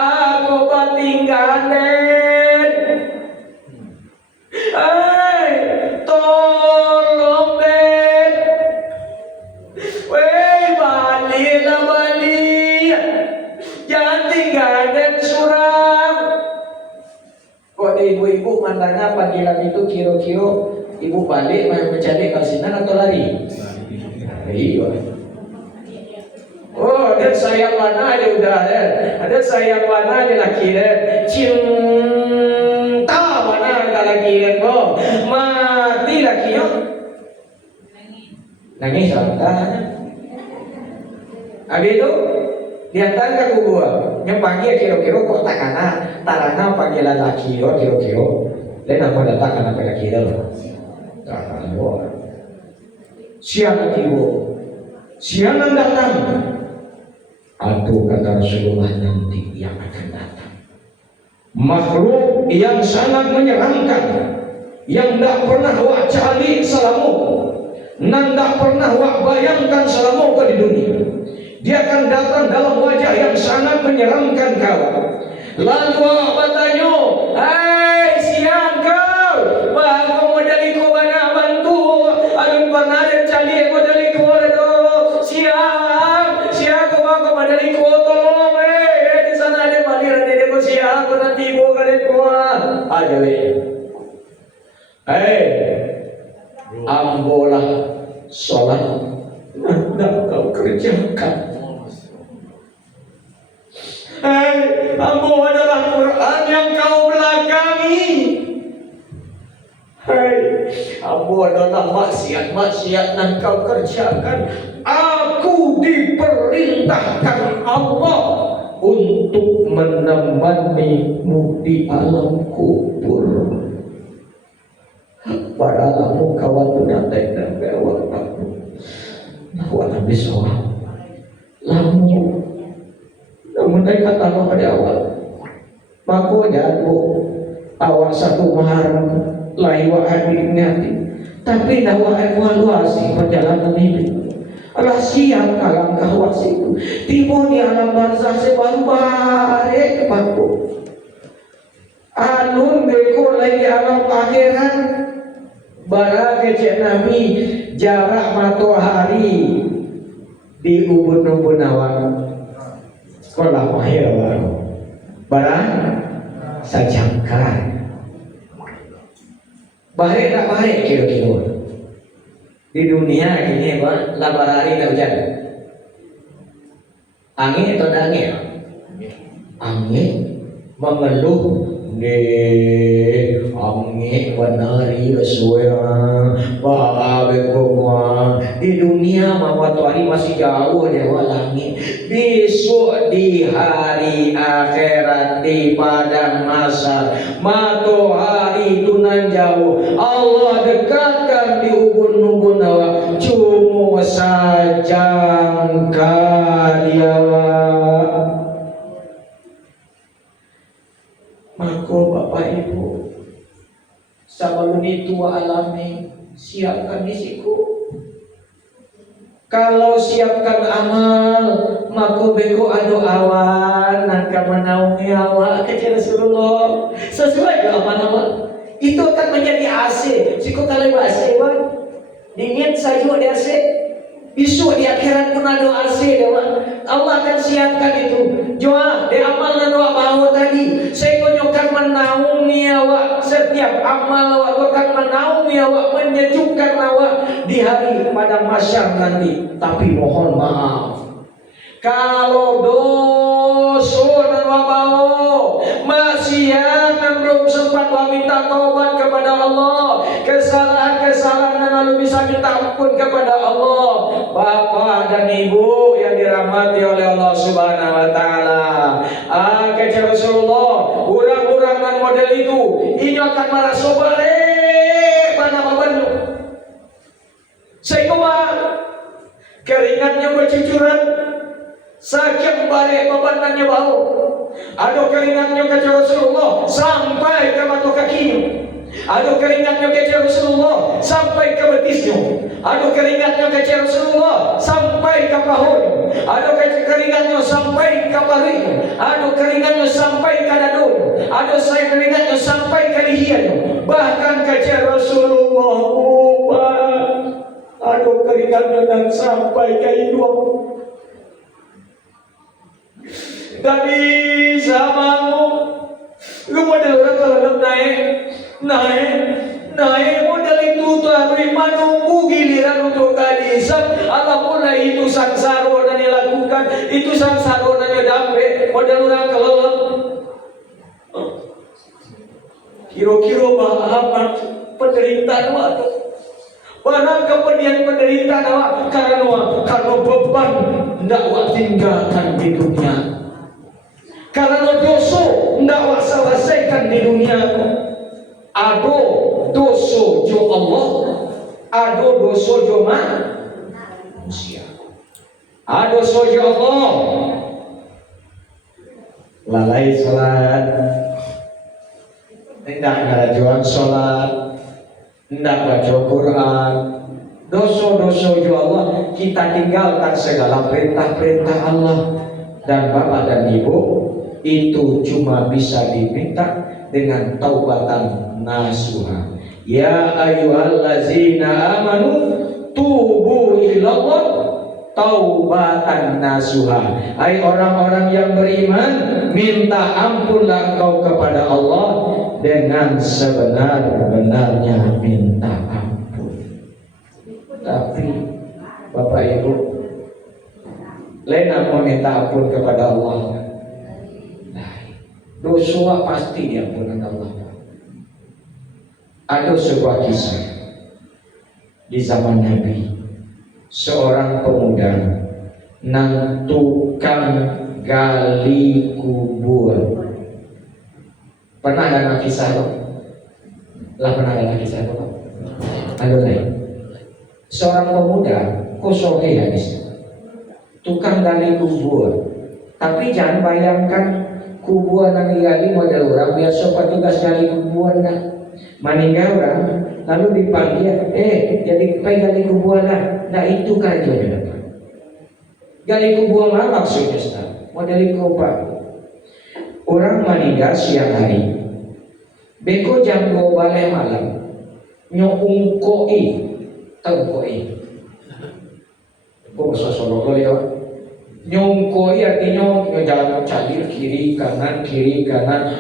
aku tinggalin, tolong deh, balik, jangan tinggalin suram. Kok ibu-ibu mandangnya panggilan itu kira-kira ibu balik mencari kalsinan atau lari? Iya. Oh, ada sayang mana aja udah ada sayang mana aja laki cinta mana ada laki kok mati laki nangis santai. Habis itu diantar ke kubur, yang panggil kira-kira kok tarana panggilan laki kira-kira lain apa datang karena laki siang tiba siang datang. Aduh, kata Rasulullah, nanti yang akan datang makhluk yang sangat menyeramkan, yang tak pernah wak cari selama, nan tak pernah wak bayangkan selama di dunia. Dia akan datang dalam wajah yang sangat menyeramkan kau. Lalu wak bertanya, hai siang kau, kau modal kau mana bantu, aduh pernah ada cari modal kau siang kau modal kau tolong di sana ada maliran ada kau siang kau nanti kau kalian kuah aja ambolah sholat hendak kau kerjakan. Ambo adalah Quran yang kau belakangi. Ambo adalah maksiat-maksiat yang kau kerjakan. Aku diperintahkan Allah untuk menemanimu di alam kubur. Padahal kamu kawan tunatai dan bewak aku. Nahuan habis awal. Namun dari kata Allah pada awal, maka jatuh awal satu maharam laiwa hadir nyati, tapi dakwah evaluasi perjalanan hidup. Allah siap kalang kahwas itu tiba di alam barzah sebaru bare kepaku alun beko lagi alam akhirat bara kecek Nabi jarak matahari di ubun-ubun awan sekolah mahir barang sajangkar bahaya tak bahaya kira-kira di dunia ini apa labarari tak hujan angin atau tak angin mengeluh angin benari sesuai di dunia matahari masih jauh dewa langit. Besok di hari akhirat di padang mahsyar matahari itu nan jauh Allah dekatkan di ubun-ubun awak cuma sajangka dia. Maka Bapak Ibu sebelum itu alami siapkan disiku. Kalau siapkan amal maka beko adu awan nangka menaungi awak kecil Rasulullah sesuai dengan amal itu akan menjadi AC. Siku kalau AC wan dingin saja di AC. Besok di akhirat pun ada AC dewa. Allah akan siapkan itu. Joa di amal dan doa bahawa tadi saya konyokan menaungi awak setiap menghujat amal awak, akan menaungi awak, menyejukkan awak di hari pada mahsyar nanti. Tapi mohon maaf, kalau dosa dan wabau maksiat dan belum sempat minta taubat kepada Allah, kesalahan-kesalahan dan lalu bisa minta ampun kepada Allah, Bapak dan Ibu yang dirahmati oleh Allah Subhanahu wa taala. Kata Rasulullah, orang-orang dan model itu ini akan merasa balik pada babannya. Sehingga keringatnya bercucuran, sakit balik babanannya bau. Ada keringatnya kata Rasulullah sampai ke mata kakinya. Ada keringatnya kata Rasulullah sampai ke betisnya. Ada keringatnya kata Rasulullah sampai ke pahunya. Ada keringatnya sampai ke paruhnya. Ada keringatnya sampai ke dadunya. Ada keringatnya sampai ke lehernya. Bahkan kata Rasulullah, ada keringatnya dan sampai ke hidung. Tapi samamu, lu model orang kalau naik model itu tuh harus menunggu giliran untuk kadisam. Allah mulai itu sangsara dan dilakukan, itu sangsara dan damai model orang kalau kira-kira apa penderitaan waktu. Barang kemudian penderitaan awak karena beban ndak awak tinggalkan di dunia. Karena dosa ndak awak selesaikan di dunia. Ado dosa jo Allah, ado dosa jo manusia. Ado dosa jo Allah. Lalai salat, tidak ngarajuan salat, tidak baca Quran, dosa-dosa jo Allah, kita tinggalkan segala perintah-perintah Allah. Dan Bapak dan Ibu, itu cuma bisa diminta dengan taubatan nasuha. Ya ayyuhallazina amanu tubu ilallah taubatan nasuha. Hai orang-orang yang beriman, minta ampunlah engkau kepada Allah dengan sebenar-benarnya minta ampun. Tapi Bapak Ibu, lena mau minta ampun kepada Allah, dosa pasti diampuni Allah. Ada sebuah kisah di zaman Nabi, seorang pemuda nang tukang gali kubur. Pernah ada kisah itu? Lah pernah ada kisah itu? Ada lain. Seorang pemuda kosohe hadisnya, tukang gali kubur. Tapi jangan bayangkan kubur yang digali model orang biasa petugas gali kubur dah. Meninggal orang lalu dipanggil, jadi gali kubur lah. Nah itu kerjanya. Gali kubur lah maksudnya Ustaz. Model kubur. Orang meninggal siang hari, beko jam 2 balik malam, nyokung koi, tahu koi? Kok sosok koi ya? Nyongkoi artinya jalan calir kiri kanan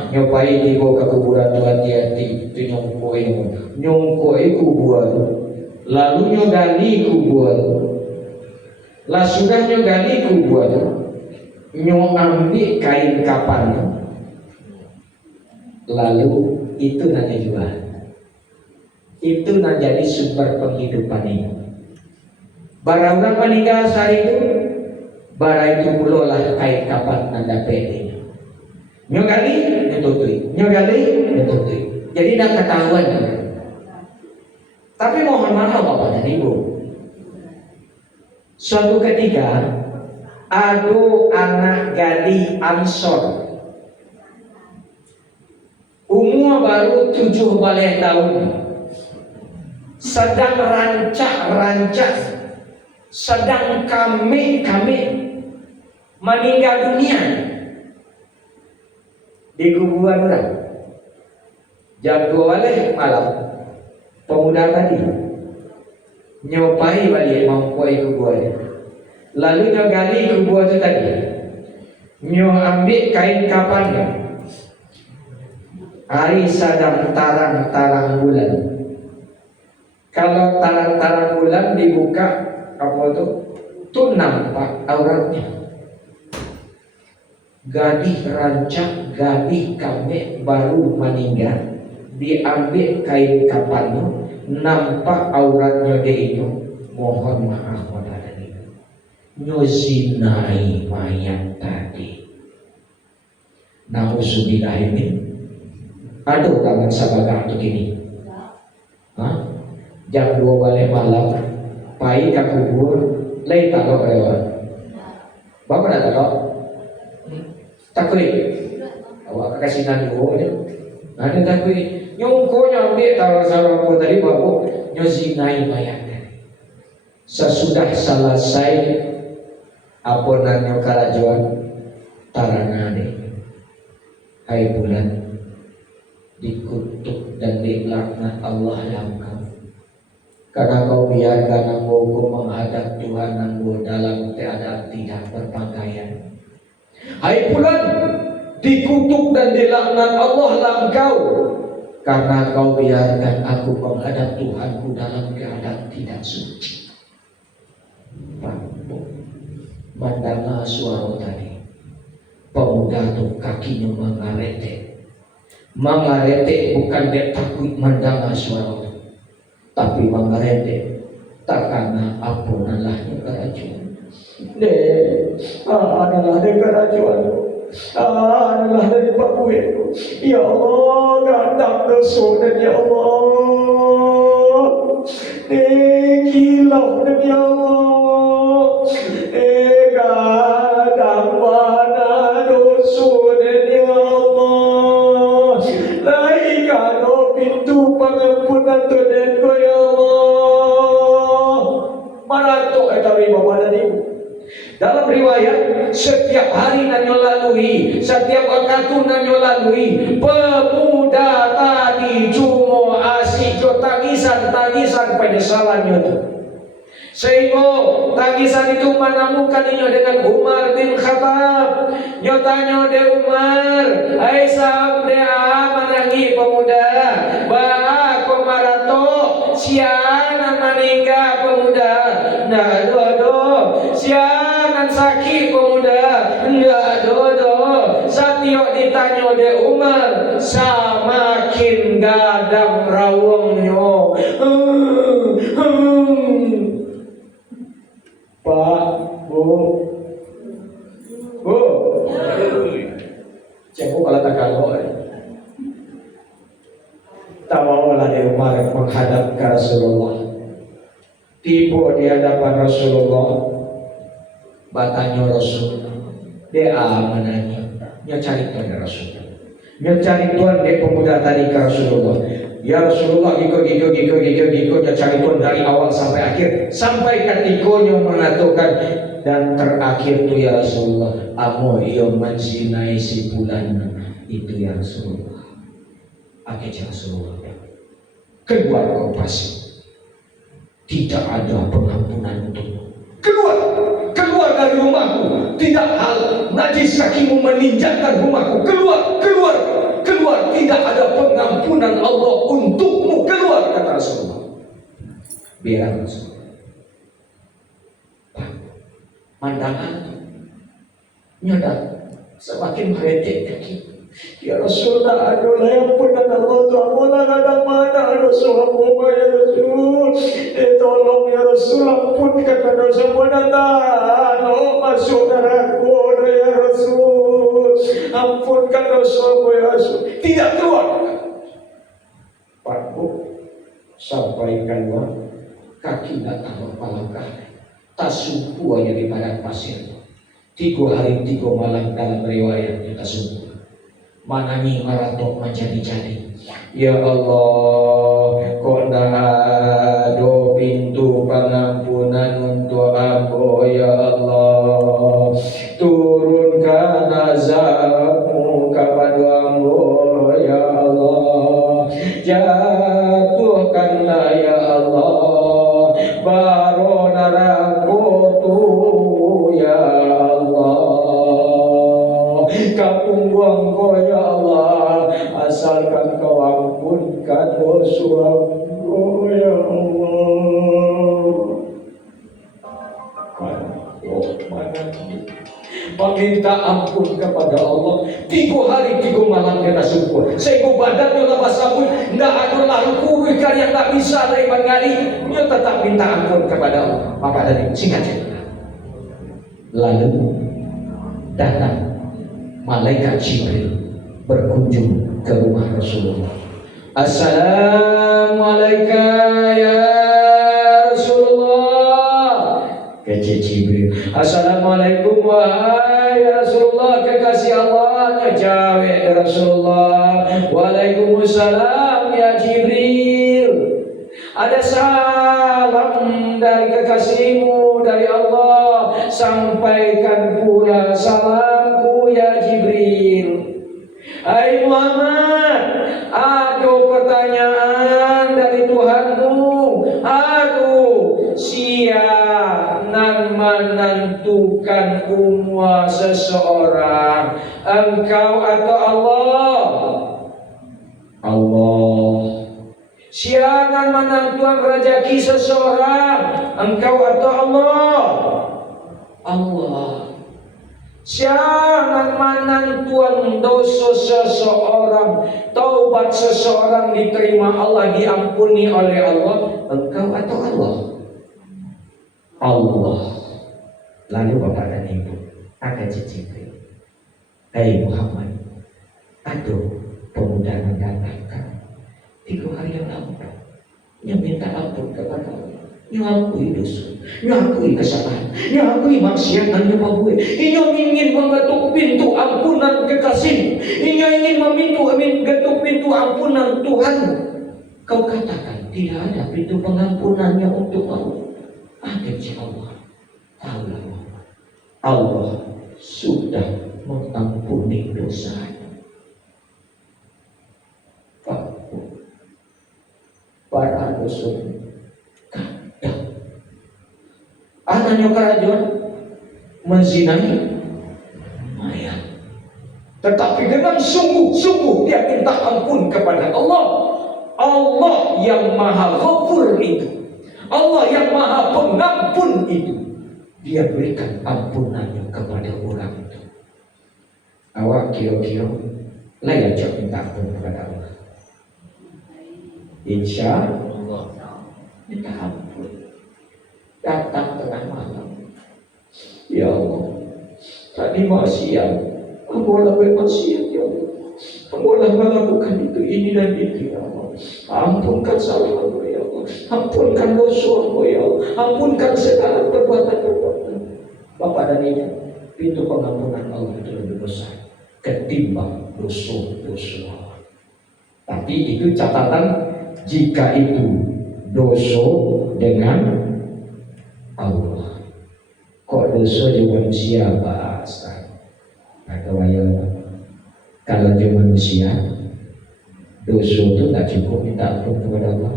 nyopai digo ke kuburan Tuhan Jati, itu nyongkoi kubur. Lalu nyogali kubur. Lah sudah nyogali kubur, ambil kain kapan. Lalu itu nanya jual. Itu nanya jadi sumber penghidupan ini. Barang orang meninggal sehari itu, bara itu pula lah kain kapan nanda pede. Nyogali, nyututui. Jadi dah ketahuan. Tapi mohon maaf Bapak dan Ibu, suatu ketika ada anak gadis Ansor, umur baru 7 tahun, sedang rancak, sedang kami meninggal dunia di kuburan orang. Jam 2 malam, pemuda tadi nyopai balik mampuai kuburan. Lalu nyogali kubur itu tadi, ambil kain kapannya, Hari sedang tarang-tarang bulan. Kalau tarang-tarang bulan dibuka apa tuh nampak auratnya. Gadis rancak, gadis kami baru meninggal, diambil kain kapannya, nampak auratnya dia itu. Mohon maaf pada ini, nyozinai mayat tadi. Nauzubillah ini. Ada tangan sabaga atau gini? Hah? Jam 2 balik malam, pai ke kubur, lay takok lewat. Bapak nak takok? Takut. Awak kasihan dulu ya. Ada takut. Nyongko nyambil taruh salah aku tadi bapak nyozinai mayat. Sesudah selesai apa nanya kerajuan tarangane. Hai bulan, dikutuk dan dilaknat Allah yang kau. Karena kau biarkan aku menghadap Tuhan aku dalam keadaan tidak berpakaian. Hai bulan, dikutuk dan dilaknat Allah langkau, karena kau biarkan aku menghadap Tuhanku dalam keadaan tidak suci. Mendengar suara tadi, pemuda itu kakinya mengaretek bukan dia takut mendengar suara, tapi mengaretek tak karena ampunanlah keracuan. Adalah keracuan, adalah dari pakuiku. Ya Allah, gandang dosa dan ya Allah, kilau dan ya Allah, gandang mana dosa dan ya Allah, laikan pintu pengampunan Tuhan ku ya Allah. Mana tu dari bapa dan ibu? Dalam riwayat, setiap hari nanyo lalui, setiap waktu nanyo lalui, pemuda tadi cuma asik jo tangisan penyesalannya itu. Sehingga tangisan itu menemukan dengan Umar bin Khattab. Nyotanya de Umar, hai sabda menangi pemuda, bah komarato sianan meninggal pemuda, nah aduh sianan sakit pemuda, nah aduh satiok ditanya de Umar, samakin gadam rawongnya. Pak, Bu, cekuk kalau tak kalau, tawawalah di Umar menghadap ke Rasulullah. Tiba di hadapan Rasulullah, batanya Rasulullah, dia menanya, dia cari Tuhan Rasulullah, dia cari Tuhan dia pemuda tadi ke Rasulullah. Ya Rasulullah, giko, dia cari Tuhan dari awal sampai akhir, sampai ketikonya mengatakan, dan terakhir tu ya Rasulullah, amo iyo menzinai si bulan itu ya Rasulullah. Akhirnya Rasulullah, keluar kau pasti, tidak ada pengampunan untukmu. Keluar dari rumahku, tidak hal najis kakimu menginjakkan rumahku. Keluar, tidak ada pengampunan Allah untukmu. Keluar, kata Rasulullah. Biar Rasulullah. Mandangan nyadar semakin meretek kaki. Ya Rasulullah, aduh yang pernah Allah Ta'ala kadang mana Rasulullah ya Rasul, tolong ya Rasul, ampunkan dosa monatan, masuk neraka ya Rasul, ampunkan dosa ya Rasul. Tidak keluar. Pak Bu sampai keluar, kaki datang berpalangkah, tasumpu hanya di padang pasir. 3 hari 3 malam dalam riwayatnya tasumpu. Manani maratok menjadi-jadi. Ya Allah, kok ada pintu pengampunan untuk aku ya Allah. Turunkan azabmu kepada aku ya Allah. Jatuhkanlah ya Allah barona rakutu ya Allah. Kapung buangku ya Allah, asa asalkan kau ampunkan dosaku ya Allah. Meminta ampun kepada Allah 3 hari 3 malam kita syukur sehingga badan yang lepas sabun ndak ada lalu yang tak bisa lagi mengali dia tetap minta ampun kepada Allah. Apa tadi singkat cerita, lalu datang malaikat Jibril berkunjung ke rumah Rasulullah. Assalamualaikum ya Rasulullah. Kata Jibril, Assalamualaikum wahai Rasulullah, kekasih Allah. Jawab ya Rasulullah, Waalaikumsalam ya Jibril. Ada salam dari kekasihmu dari Allah, sampaikan pula salamku ya Jibril. Hai Muhammad, ada pertanyaan dari Tuhanmu. Aku siap nan menentukan umur seseorang, engkau atau Allah? Allah. Siap nan menentukan rezeki seseorang, engkau atau Allah? Allah. Siapa menentukan dosa seseorang, taubat seseorang diterima Allah, diampuni oleh Allah, engkau atau Allah? Allah. Lalu Bapak dan Ibu akan cicipin, hei Muhammad, aduh pemuda mendatangkan 3 hari yang lalu yang minta ampun kepada Allah, yang akui dosa, yang akui kesalahan, yang akui maksiat dan nyebabui, yang ingin mengetuk pintu ampunan kekasih, yang ingin mengetuk pintu ampunan Tuhan. Kau katakan tidak ada pintu pengampunannya untuk Allah. Ada Allah. Allah, Allah sudah mengampuni dosanya. Para dosa anaknya kerajaan menzinai mayat, tetapi dengan sungguh-sungguh dia minta ampun kepada Allah. Allah yang maha ghafur itu, Allah yang maha pengampun itu, dia berikan ampunannya kepada orang itu. Awak kira-kira layak minta ampun kepada Allah? Insya Allah minta ampun. Datang tengah malam, ya Allah, tadi maksiat, Ambolah bermaksiat ya Allah, Ambolah melakukan itu, ini dan itu ya Allah. Ampunkan salahku ya Allah, ampunkan dosaku ya Allah, ampunkan segala perbuatan-perbuatan. Bapak dan Ibu, pintu pengampunan Allah itu lebih besar ketimbang dosa-dosa. Tapi itu catatan, jika itu dosa dengan Allah. Kok dosa di manusia bahasa? Kalau di manusia dosa itu tak cukup minta ampun kepada Allah.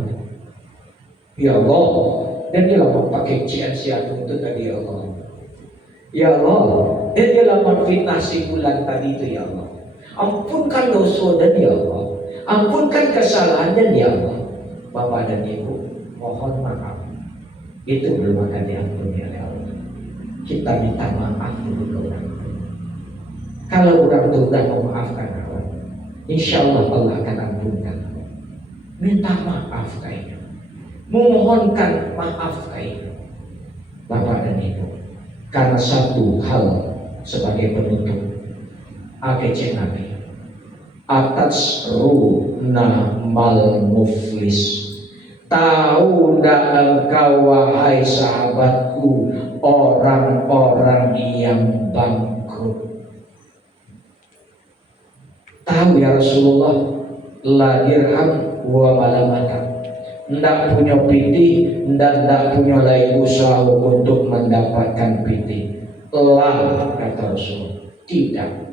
Ya Allah, dan dia lama pakai cian-cian untuk tadi ya Allah. Ya Allah, dan dia lama fitnah si bulan tadi itu ya Allah. Ampunkan dosa dan ya Allah, ampunkan kesalahan dan ya Allah. Bapak dan Ibu, mohon maaf. Itu belum akan diampuni oleh Allah. Kita minta maaf dulu ke orang. Kalau orang itu sudah memaafkan Allah, insya Allah Allah akan ampunkan. Minta maaf kayaknya, memohonkan maaf kayaknya. Bapak dan Ibu, karena satu hal sebagai penutup, AKC Nabi atas runa mal muflis. Tahu ndak engkau wahai sahabatku orang-orang yang bangkrut? Tahu ya Rasulullah, la dirham wa malamata, ndak punya piti dan ndak punya lagi usaha untuk mendapatkan piti. La, kata Rasul, tidak.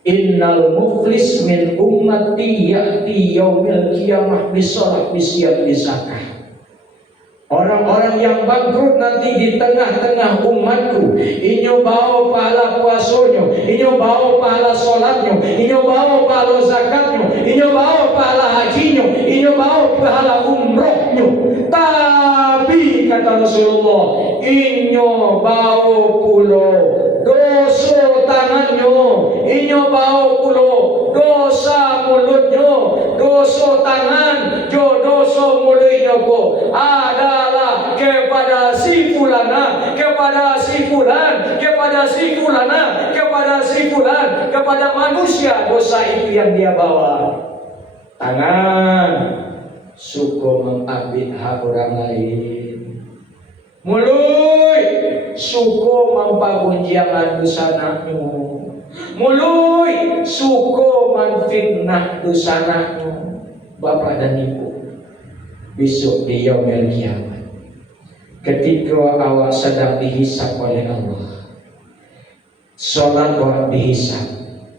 Innal muflis min ummati ya'ti yaumil qiyamah bisalah bisyab bisakah. Orang-orang yang bangkrut nanti di tengah-tengah umatku, inyo bawa pahala puasonyo, inyo bawa pahala solatnyo, inyo bawa pahala zakatnyo, inyo bawa pahala hajinya, inyo bawa pahala umrohnya. Tapi kata Rasulullah, inyo bawa pulo dosa tangannya, inyo bawa pulo dosa mulutnya, dosa tangan, dosa mulutnya adalah kepada si fulana, kepada si fulan, kepada si fulana, kepada si fulan, kepada manusia dosa itu yang dia bawa. Tangan suka mengambil hak orang lain, mulut suka membangunjiangan dosanakmu, mulut suka menfitnah dosanakmu. Bapak dan Ibu, besok di yaumil kiamat, ketika awak sedang dihisab oleh Allah, sholat wak dihisab,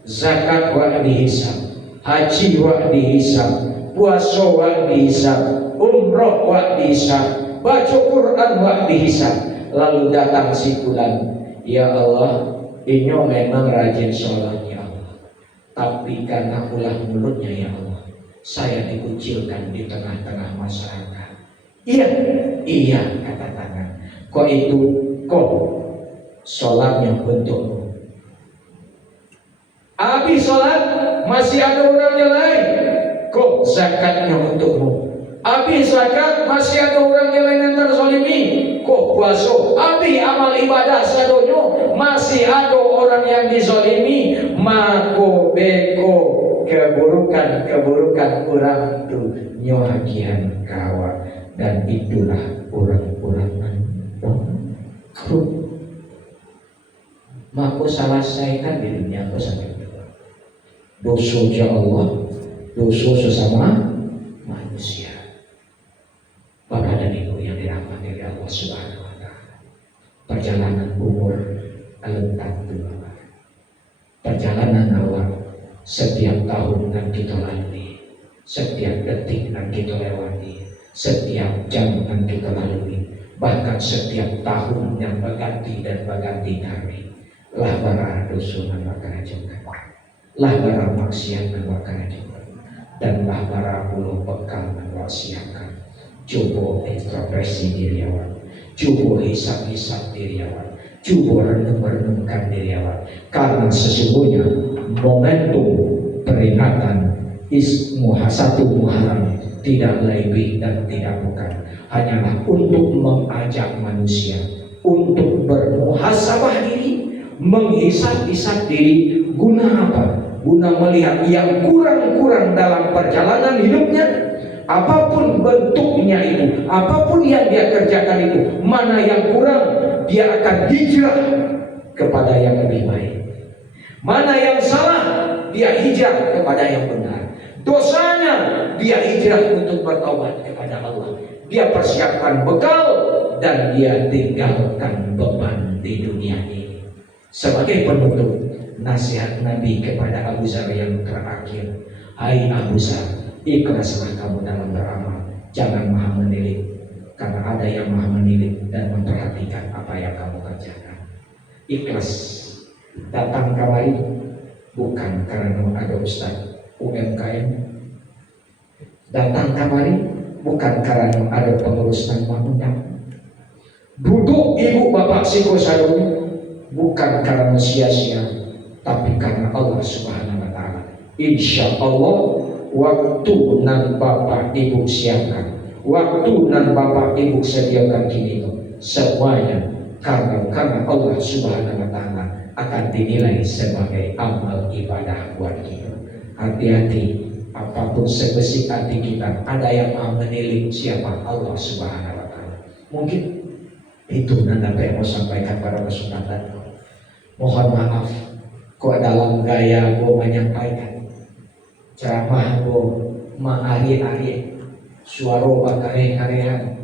zakat wak dihisab, haji wak dihisab, puasa wak dihisab, umroh wak dihisab, baca Quran wak dihisab. Lalu datang si fulan, ya Allah, inyo memang rajin sholat ya Allah, tapi karena ulah mulutnya ya Allah, saya dikucilkan di tengah-tengah masyarakat. Iya, iya kata tangan. Kok itu, kok sholatnya untukmu. Habis sholat masih ada orang yang lain, kok zakatnya untukmu. Habis zakat masih ada orang yang lain yang terzalimi, kok puasa. Habis amal ibadah sadonyo masih ada orang yang dizalimi, mako beko keburukan orang tu nyohakian kawa. Dan itulah orang-orang bangkrut. Maka selesaikan di dunia aku sampai dosa ya Allah, dosa sesama manusia. Bapak dan Ibu yang dirahmati oleh Allah Subhanahu wa Ta'ala, perjalanan umur alentan tua, perjalanan awal setiap tahun yang kita lalui, setiap detik yang kita lewati, setiap jam yang kita lalui, bahkan setiap tahun yang berganti dan berganti hari, lah bara dosa dan wakarajakan, lah bara maksiat dan wakarajakan, dan lah bara pulau bekal dan wasiakan. Coba introspeksi diri awak, coba hisap-hisap diri awak, coba renung-renungkan diri awak, karena sesungguhnya momentum peringatan satu Muharram tidak lebih dan tidak bukan hanyalah untuk mengajak manusia untuk bermuhasabah diri, menghisap-hisap diri. Guna apa? Guna melihat yang kurang-kurang dalam perjalanan hidupnya, apapun bentuknya itu, apapun yang dia kerjakan itu, mana yang kurang, dia akan hijrah kepada yang lebih baik. Mana yang salah, dia hijrah kepada yang benar. Dosanya, dia hijrah untuk bertaubat kepada Allah. Dia persiapkan bekal dan dia tinggalkan beban di dunia ini. Sebagai penutup, nasihat Nabi kepada Abu Zar yang terakhir, hai Abu Zar, ikhlaslah kamu dalam beramal, jangan maha menilik, karena ada yang maha menilik dan memperhatikan apa yang kamu kerjakan. Ikhlas datang kemari bukan karena ada Ustaz UMKM, datang kemari bukan karena ada pengurus dan undang, duduk ibu bapak psikosadonya bukan karena sia-sia, tapi karena Allah Subhanahu wa Ta'ala. Insya Allah waktu nan bapak ibu siapkan, waktu nan bapak ibu sediakan kini semuanya karena Allah Subhanahu wa Ta'ala akan dinilai sebagai amal ibadah buat kita. Hati-hati, apapun sebesar hati kita, ada yang menilik siapa Allah Subhanahu wa Ta'ala. Mungkin itu nanda yang mau sampaikan pada kesempatan. Mohon maaf kok dalam gaya gue menyampaikan ceramah gue ma'ari-ari suara bakare-karean,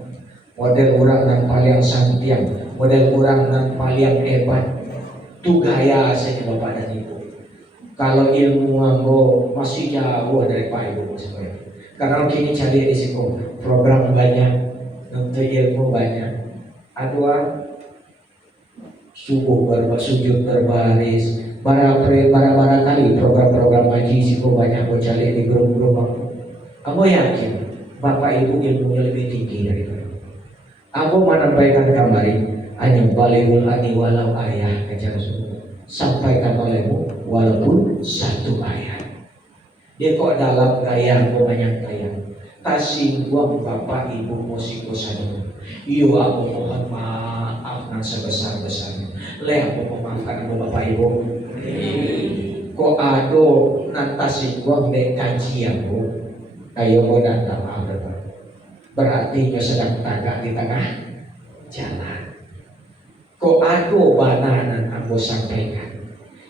model orang dan paling santiang, model orang dan paling hebat. Itu gaya saja Bapak dan Ibu. Kalau ilmu ambo masih jauh dari Pak Ibu sebenarnya. Karena kini cari risiko, program banyak, untuk ilmu banyak. Aduan subuh sujud berbaris, barangkali program-program ngaji siko banyak bocah di grup-grup aku. Kamu yakin Bapak Ibu ilmunya lebih tinggi dari itu? Aku menyampaikan kemarin hanya balighul ani walau ayah kejar Rasulullah. Sampaikan olehmu walaupun satu ayat. Dia kok dalam gaya banyak gaya. Kasih buang Bapak Ibu musiko sana. Iyo aku mohon maaf nan sebesar-besarnya. Aku memaafkan Bapak Ibu. Kok ado nantasi gua mbek kajian bu, kayo mau datang berarti nyo sedang tagak di tengah jalan. Kok ado bananan aku sampaikan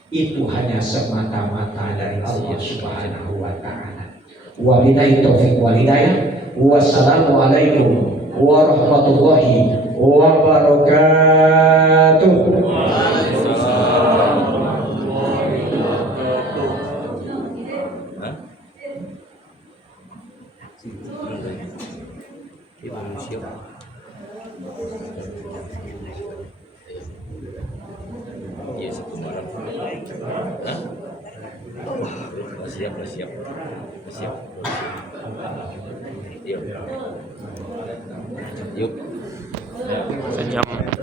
itu hanya semata-mata dari Allah Subhanahu wa Ta'ala. Wabillahi taufiq wal hidayah. Wassalamualaikum warahmatullahi wabarakatuh. Iya, satu malam. Hah? Siap. Yuk. Yuk. Sejam.